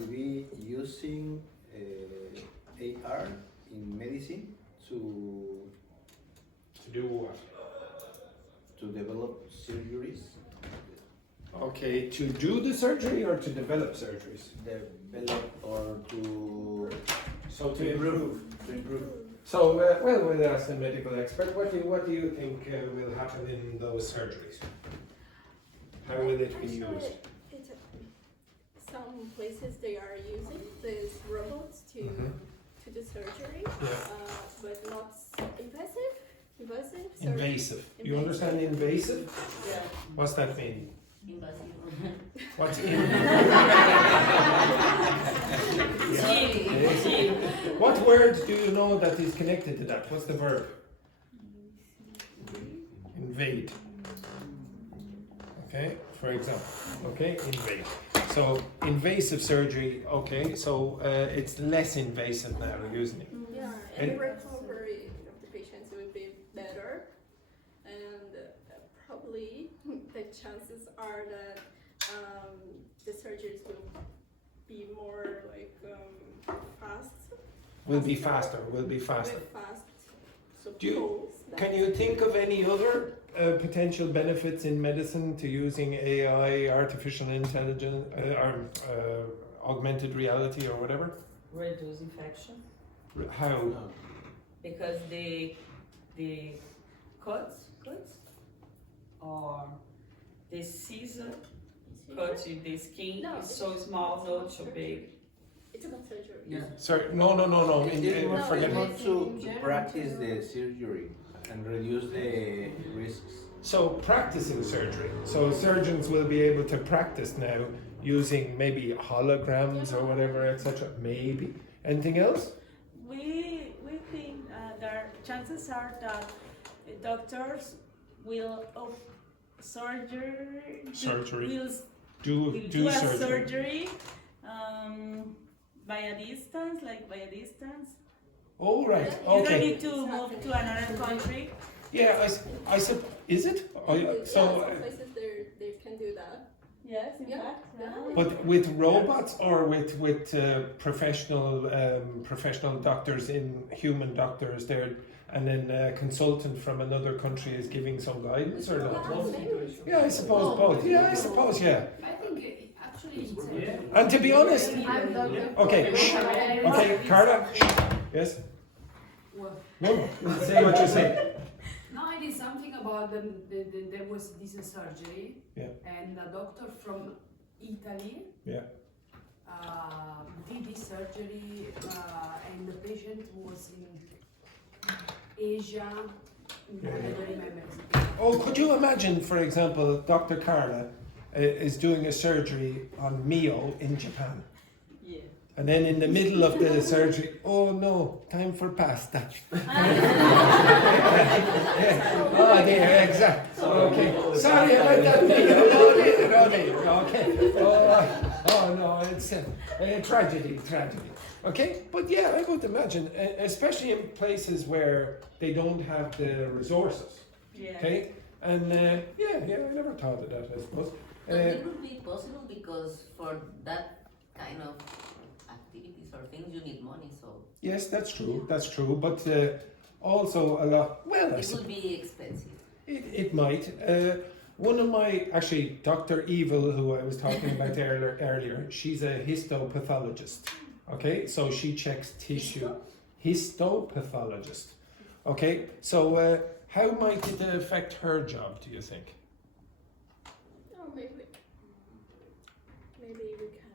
be using AR in medicine to do what? To develop surgeries. Okay, to do the surgery or to develop surgeries? Develop or to improve. To improve. So, we'll ask the medical expert. What do you think will happen in those surgeries? How will it be used? Some places they are using these robots to do surgery, but not invasive. Invasive. You understand invasive? Yeah. What's that mean? Invasive. What's What word do you know that is connected to that? What's the verb? Invade. Okay, for example. Okay, invade. So invasive surgery. Okay, so it's less invasive now using it. Yeah, and the recovery of the patients will be better, and probably the chances are that the surgeries will be more like fast. Will be faster. So can you think of any other potential benefits in medicine to using AI, artificial intelligence, or augmented reality, or whatever? Reduce infection. How? Because the cuts or the scissor cut in the skin is so small, not so big. It's about surgery. Yeah. Sorry, no. Forget it. Not to practice the surgery and reduce the risks. So practicing surgery. So surgeons will be able to practice now using maybe holograms or whatever, etc. Maybe. Anything else? We think that chances are that doctors will do a surgery by a distance. Oh, right. You don't need to move to another country. Yeah, is it? Oh, yeah. Yeah, So, some places they can do that. Yes, in Yeah. fact. Yeah. but with robots or with professional doctors human doctors there, and then a consultant from another country is giving some guidance or not? Yeah, I suppose both. Yeah, I suppose, yeah. I think actually it's And to be honest, I'm Dr. okay, shh. Okay, Carla, shh. Yes? well, No, say what you say. no, it is something about there was this surgery, Yeah. and a doctor from Italy Yeah. did this surgery, and the patient was in Asia. I don't remember. Oh, could you imagine, for example, Dr. Carla is doing a surgery on Mio in Japan. Yeah. And then in the middle of the surgery, oh no, time for pasta. Oh dear, exactly. Okay. Sorry about that. Oh dear. Okay. Oh no, it's a tragedy. Okay, but yeah, I would imagine, especially in places where they don't have the resources. Yeah. Okay, and yeah, I never thought of that, I suppose. But it would be possible because for that kind of activities or things you need money, so Yes, that's true, but also a lot, well, I it suppose. would be expensive. It might. One of my, actually, Dr. Evil, who I was talking about earlier, she's a histopathologist. Okay, so she checks tissue. Histopathologist. Okay, so how might it affect her job, do you think? Oh, maybe we can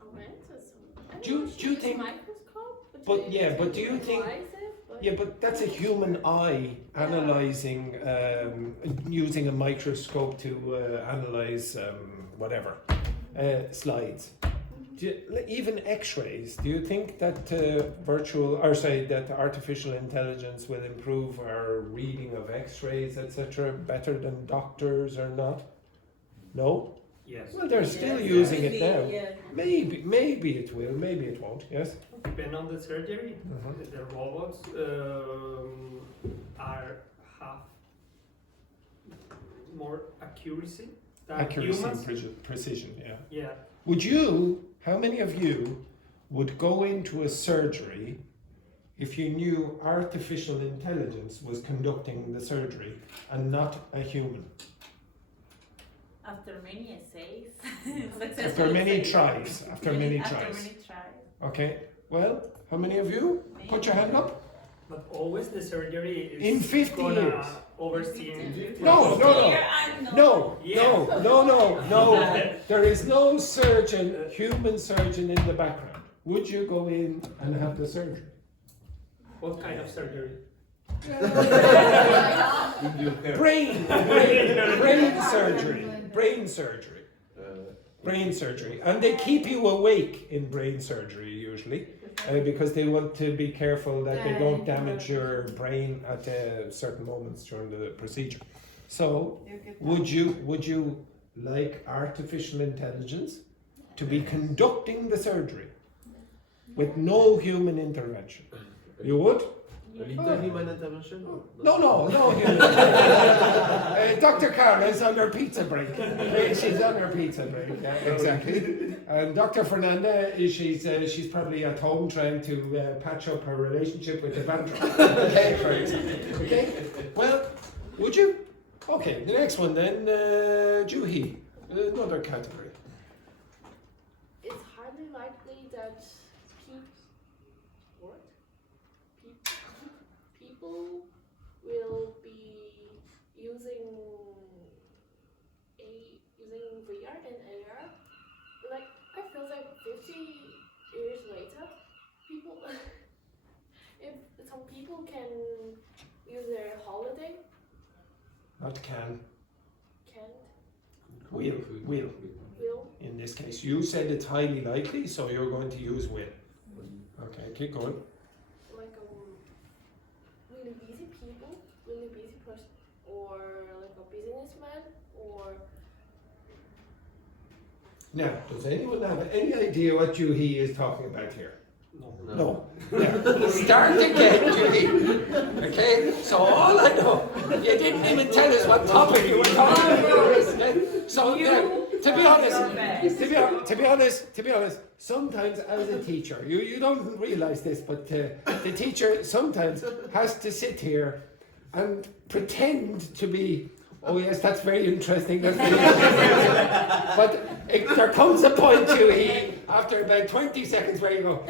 augment or something. Do you think? Microscope? But yeah, but do you think? Yeah, but that's a human eye analyzing, using a microscope to analyze whatever slides. Even X-rays. Do you think that that artificial intelligence will improve our reading of X-rays, etc., better than doctors or not? No. Yes. Well, they're still using it now. Yeah. Maybe it will. Maybe it won't. Yes. Depending on the surgery, Mhm. the robots have more accuracy than Accuracy humans. and precision. Yeah. Yeah. How many of you would go into a surgery if you knew artificial intelligence was conducting the surgery and not a human? After many essays, After many tries. After many tries. Okay. Well, how many of you? Put your hand up. But always the surgery is In 50 gonna years. oversee. No. There is no surgeon, human surgeon in the background. Would you go in and have the surgery? What kind of surgery? Brain surgery. And they keep you awake in brain surgery usually because they want to be careful that they don't damage your brain at certain moments during the procedure. So would you like artificial intelligence to be conducting the surgery with no human intervention? You would? A little human intervention? No human. Dr. Carla is on her pizza break. She's on her pizza break, yeah, exactly. And Dr. Fernanda, she's probably at home trying to patch up her relationship with the banter. Okay, for example. Okay, well, would you? Okay, the next one then, Juhi, another category. It's highly likely that people will be using VR and AR. Like I feel like 50 years later, if some people can use their holiday, Not can. can't, Will. will. In this case, you said it's highly likely, so you're going to use will. Okay, keep going. Like really busy person, or like a businessman, or Now, does anyone have any idea what Juhi is talking about here? No. Yeah. Start again, Julie. Okay? So all I know, you didn't even tell us what topic you were talking about. So to be honest, sometimes as a teacher, you don't realise this, but the teacher sometimes has to sit here and pretend to be, oh yes, that's very interesting, that's very interesting. But there comes a point, Julie, after about 20 seconds where you go,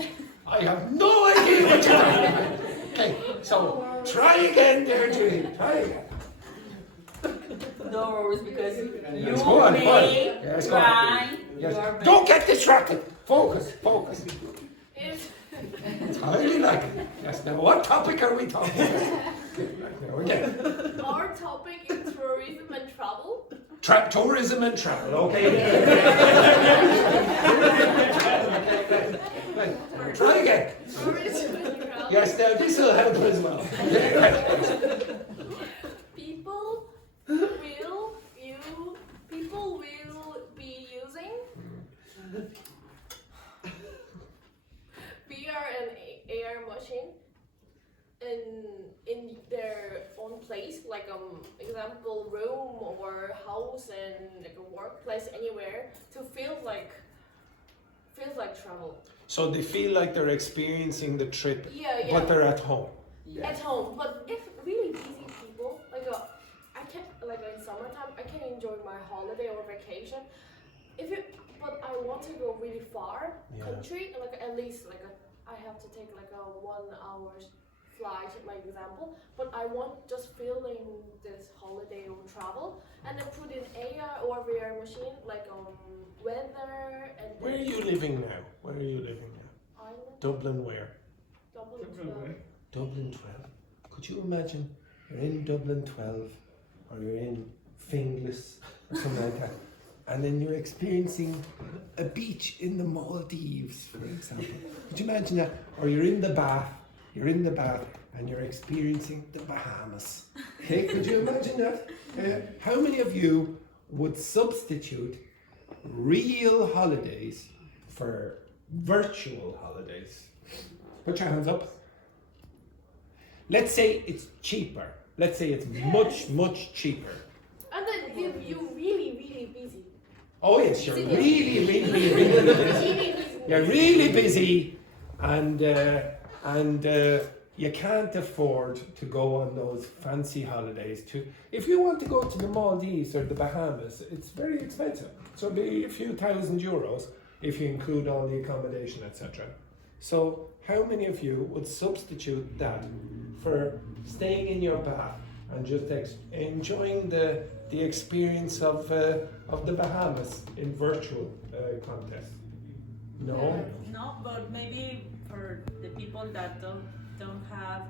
I have no idea what you're talking about. Okay, so try again there, Julie, try again. No worries, because you Yes, go on, go on. may Yes, go on. try Yes. your best. Don't get distracted. Focus. If Highly likely. Yes, now what topic are we talking about? Right, now again. our topic is tourism and travel, Tourism and travel, okay? Right, try again. tourism and travel. Yes, now this will help as well. People will be using VR and AR machine in their own place, like example room or house and like a workplace anywhere to feels like travel. So they feel like they're experiencing the trip, Yeah. but they're at home. At home, but if really busy people I can in summertime I can enjoy my holiday or vacation. But I want to go really far country, at least I have to take a 1 hour flight, like example. But I want just feeling this holiday or travel, and then put in AR or VR machine weather and. Where are you living now? Ireland. Dublin where? Dublin. Dublin 12. Could you imagine you're in Dublin 12 or you're in Finglas or something like that, and then you're experiencing a beach in the Maldives, for example. Could you imagine that? Or you're in the bath and you're experiencing the Bahamas. Okay, could you imagine that? How many of you would substitute real holidays for virtual holidays? Put your hands up. Let's say it's cheaper. Let's say it's much cheaper. And then if you're really busy. Oh yes, you're really busy. You're really busy, and you can't afford to go on those fancy holidays. If you want to go to the Maldives or the Bahamas, it's very expensive. So it'll be a few €1,000 if you include all the accommodation, etc. So how many of you would substitute that for staying in your bath and just enjoying the experience of the Bahamas in virtual contest? No? No, but maybe for the people that don't have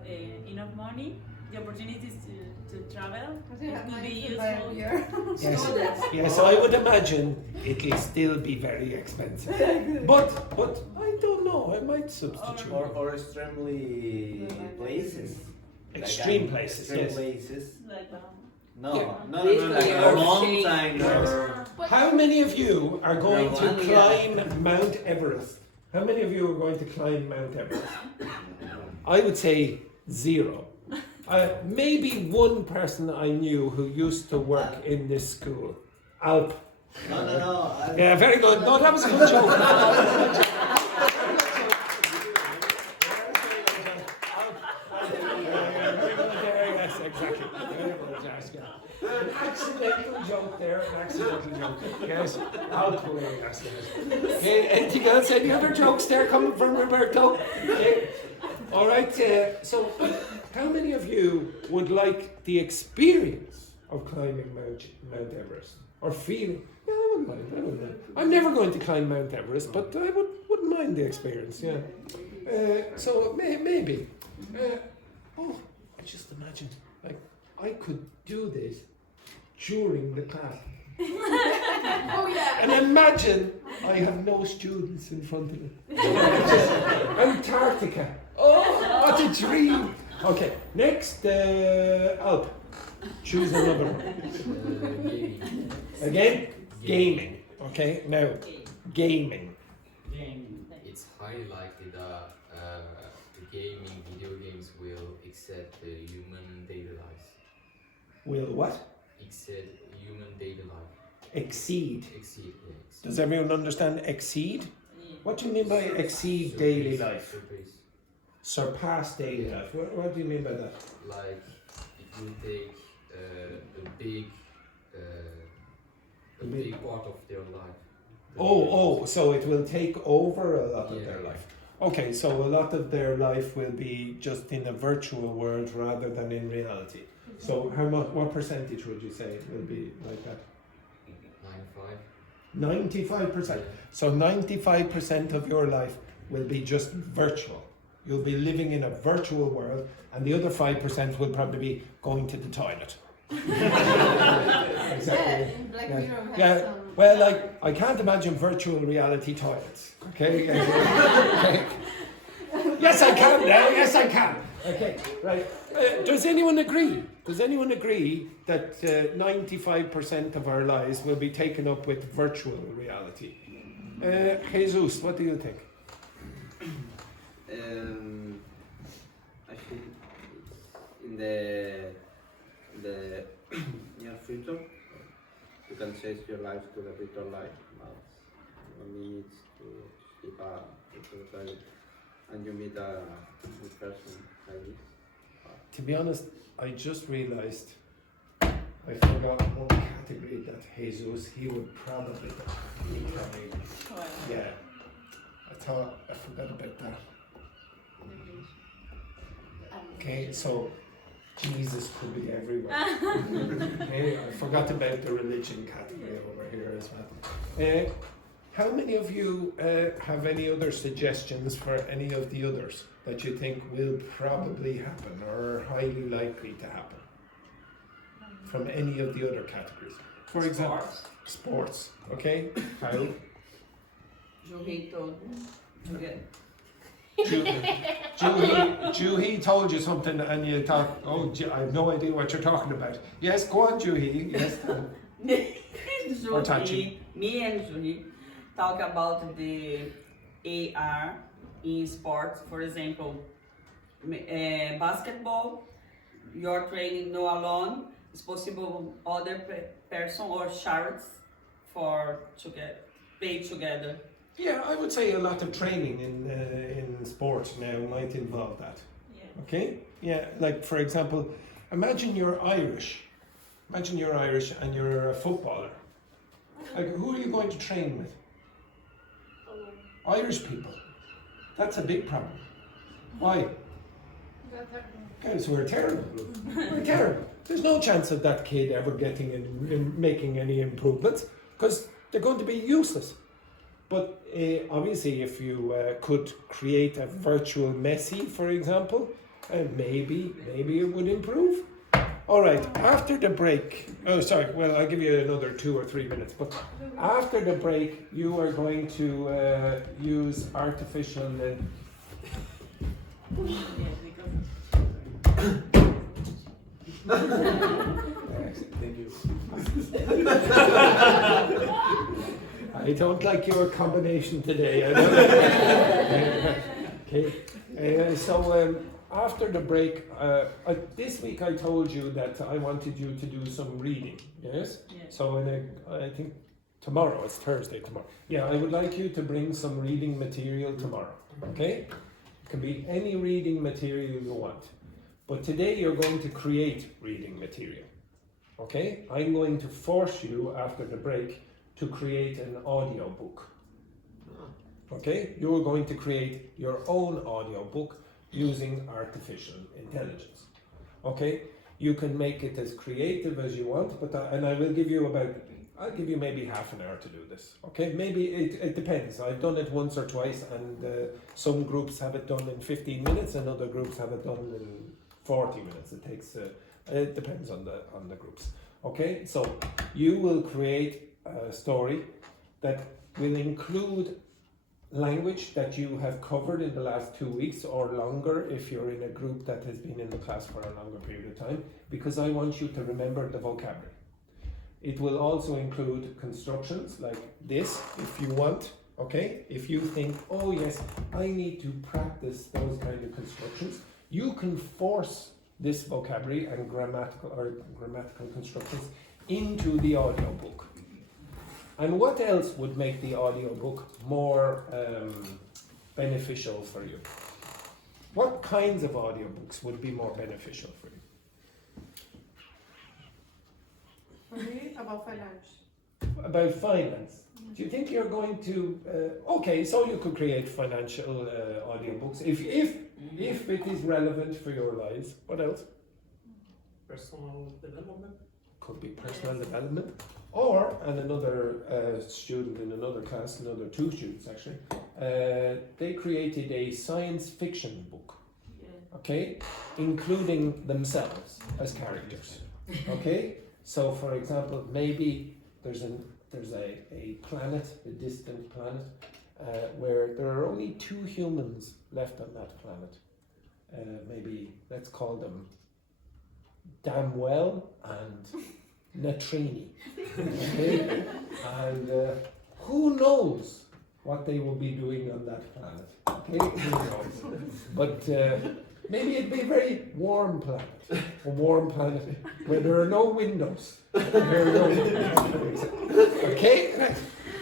enough money, the opportunities to travel, it could be useful. Yes, so I would imagine it'll still be very expensive. But I don't know, I might substitute. Or extremely places. Extreme places, yes. No, Yeah. like a mountain or... How many of you are going to climb Mount Everest? How many of you are going to climb Mount Everest? I would say 0. Maybe one person I knew who used to work in this school. Alp. No. Yeah, very good. No, that was a good joke. Yes, exactly. An accidental joke there, an accidental joke. Yes, Alp. Yes. Okay, anything else? Any other jokes there coming from Roberto? Okay. All right, so how many of you would like the experience of climbing Mount Everest? Or feeling? Yeah, I wouldn't mind. I'm never going to climb Mount Everest, but I wouldn't mind the experience, yeah. So maybe. I just imagined, I could do this during the class. Oh yeah. And imagine I have no students in front of me. Antarctica. Oh, what a dream. Okay, next, Alp. Choose another one. Again, gaming. Okay, now, gaming. It's highly likely that gaming, video games will excel the human daily lives. Will what? Excel human daily life. Exceed. Exceed, yeah. Exceed. Does everyone understand exceed? What do you mean by exceed daily life? Surpass daily life. What do you mean by that? Like it will take a big part of their life. So it will take over a lot of their life. Okay, so a lot of their life will be just in a virtual world rather than in reality. So what percentage would you say will be like that? 95%. So 95% of your life will be just virtual. You'll be living in a virtual world, and the other 5% will probably be going to the toilet. Exactly. Yeah, Black Mirror has some. Well, like I can't imagine virtual reality toilets. Okay. Yes, I can now. Yes, I can. Okay. Right. Does anyone agree? Does anyone agree that 95% of our lives will be taken up with virtual reality? Jesus, what do you think? I think in the near future, you can change your life to the virtual life. But 1 minute to skip a virtual life, and you meet a new person like this. To be honest, I just realised I forgot one category that Jesus, he would probably be trying. Yeah, I thought I forgot about that. Okay, so Jesus could be everywhere. Okay, I forgot about the religion category over here as well. How many of you have any other suggestions for any of the others that you think will probably happen or are highly likely to happen from any of the other categories? For example, sports. Okay, Kyle? Juhi told me. Okay. Juhi told you something and you thought, oh, I have no idea what you're talking about. Yes, go on, Juhi. Yes. Juhi, me and Juhi talk about the AR in sports. For example, basketball, you're training no alone. It's possible other person or shards for to get paid together. Yeah, I would say a lot of training in sport now might involve that. Yeah. Okay? Yeah, like for example, imagine you're Irish. Imagine you're Irish and you're a footballer. Like, who are you going to train with? Irish people. That's a big problem. Why? Because we're terrible. We're terrible. There's no chance of that kid ever getting in making any improvements because they're going to be useless. But obviously, if you could create a virtual Messi, for example, maybe it would improve. All right, after the break, I'll give you another 2 or 3 minutes, but after the break, you are going to use artificial... Thank you. I don't like your combination today. Okay, after the break, this week I told you that I wanted you to do some reading, yes? Yes. So I think tomorrow, it's Thursday tomorrow. Yeah, I would like you to bring some reading material tomorrow, okay? It can be any reading material you want. But today you're going to create reading material, okay? I'm going to force you after the break to create an audio book, okay? You're going to create your own audio book using artificial intelligence. Okay, you can make it as creative as you want, but I'll give you maybe half an hour to do this. Okay, maybe it depends. I've done it once or twice, and some groups have it done in 15 minutes, and other groups have it done in 40 minutes. It takes. It depends on the groups. Okay, so you will create a story that will include language that you have covered in the last 2 weeks or longer if you're in a group that has been in the class for a longer period of time, because I want you to remember the vocabulary. It will also include constructions like this if you want, Okay? If you think, oh yes, I need to practice those kind of constructions, you can force this vocabulary and grammatical constructions into the audiobook. And what else would make the audiobook more beneficial for you? What kinds of audiobooks would be more beneficial for you? For me, about finance. About finance. Do you think you're going to? Okay, so you could create financial audiobooks if it is relevant for your lives. What else? Personal development. Could be personal development. Or, and another student in another class, another two students actually, they created a science fiction book. Okay, including themselves as characters. Okay, so for example, maybe there's a planet, a distant planet, where there are only 2 humans left on that planet. Maybe let's call them Damwell and Natrini. Okay, and who knows what they will be doing on that planet? Okay, who knows? But maybe it'd be a very warm planet, a warm planet where there are no windows. There are no windows. Okay, right.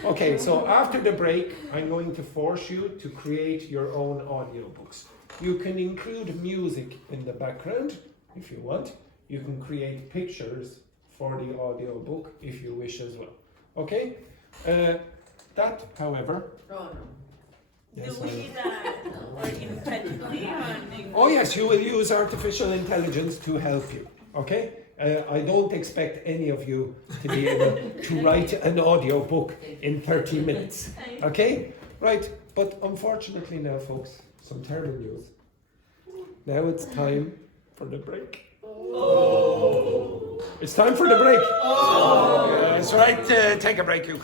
Okay. So after the break, I'm going to force you to create your own audiobooks. You can include music in the background if you want. You can create pictures for the audiobook if you wish as well. Okay? That, however. Do we need work independently? Oh yes, you will use artificial intelligence to help you. Okay? I don't expect any of you to be able to write an audiobook in 30 minutes. Okay? Right. But unfortunately now, folks, some terrible news. Now it's time for the break. Oh. It's time for the break. Oh. That's right. Take a break, Ukraine.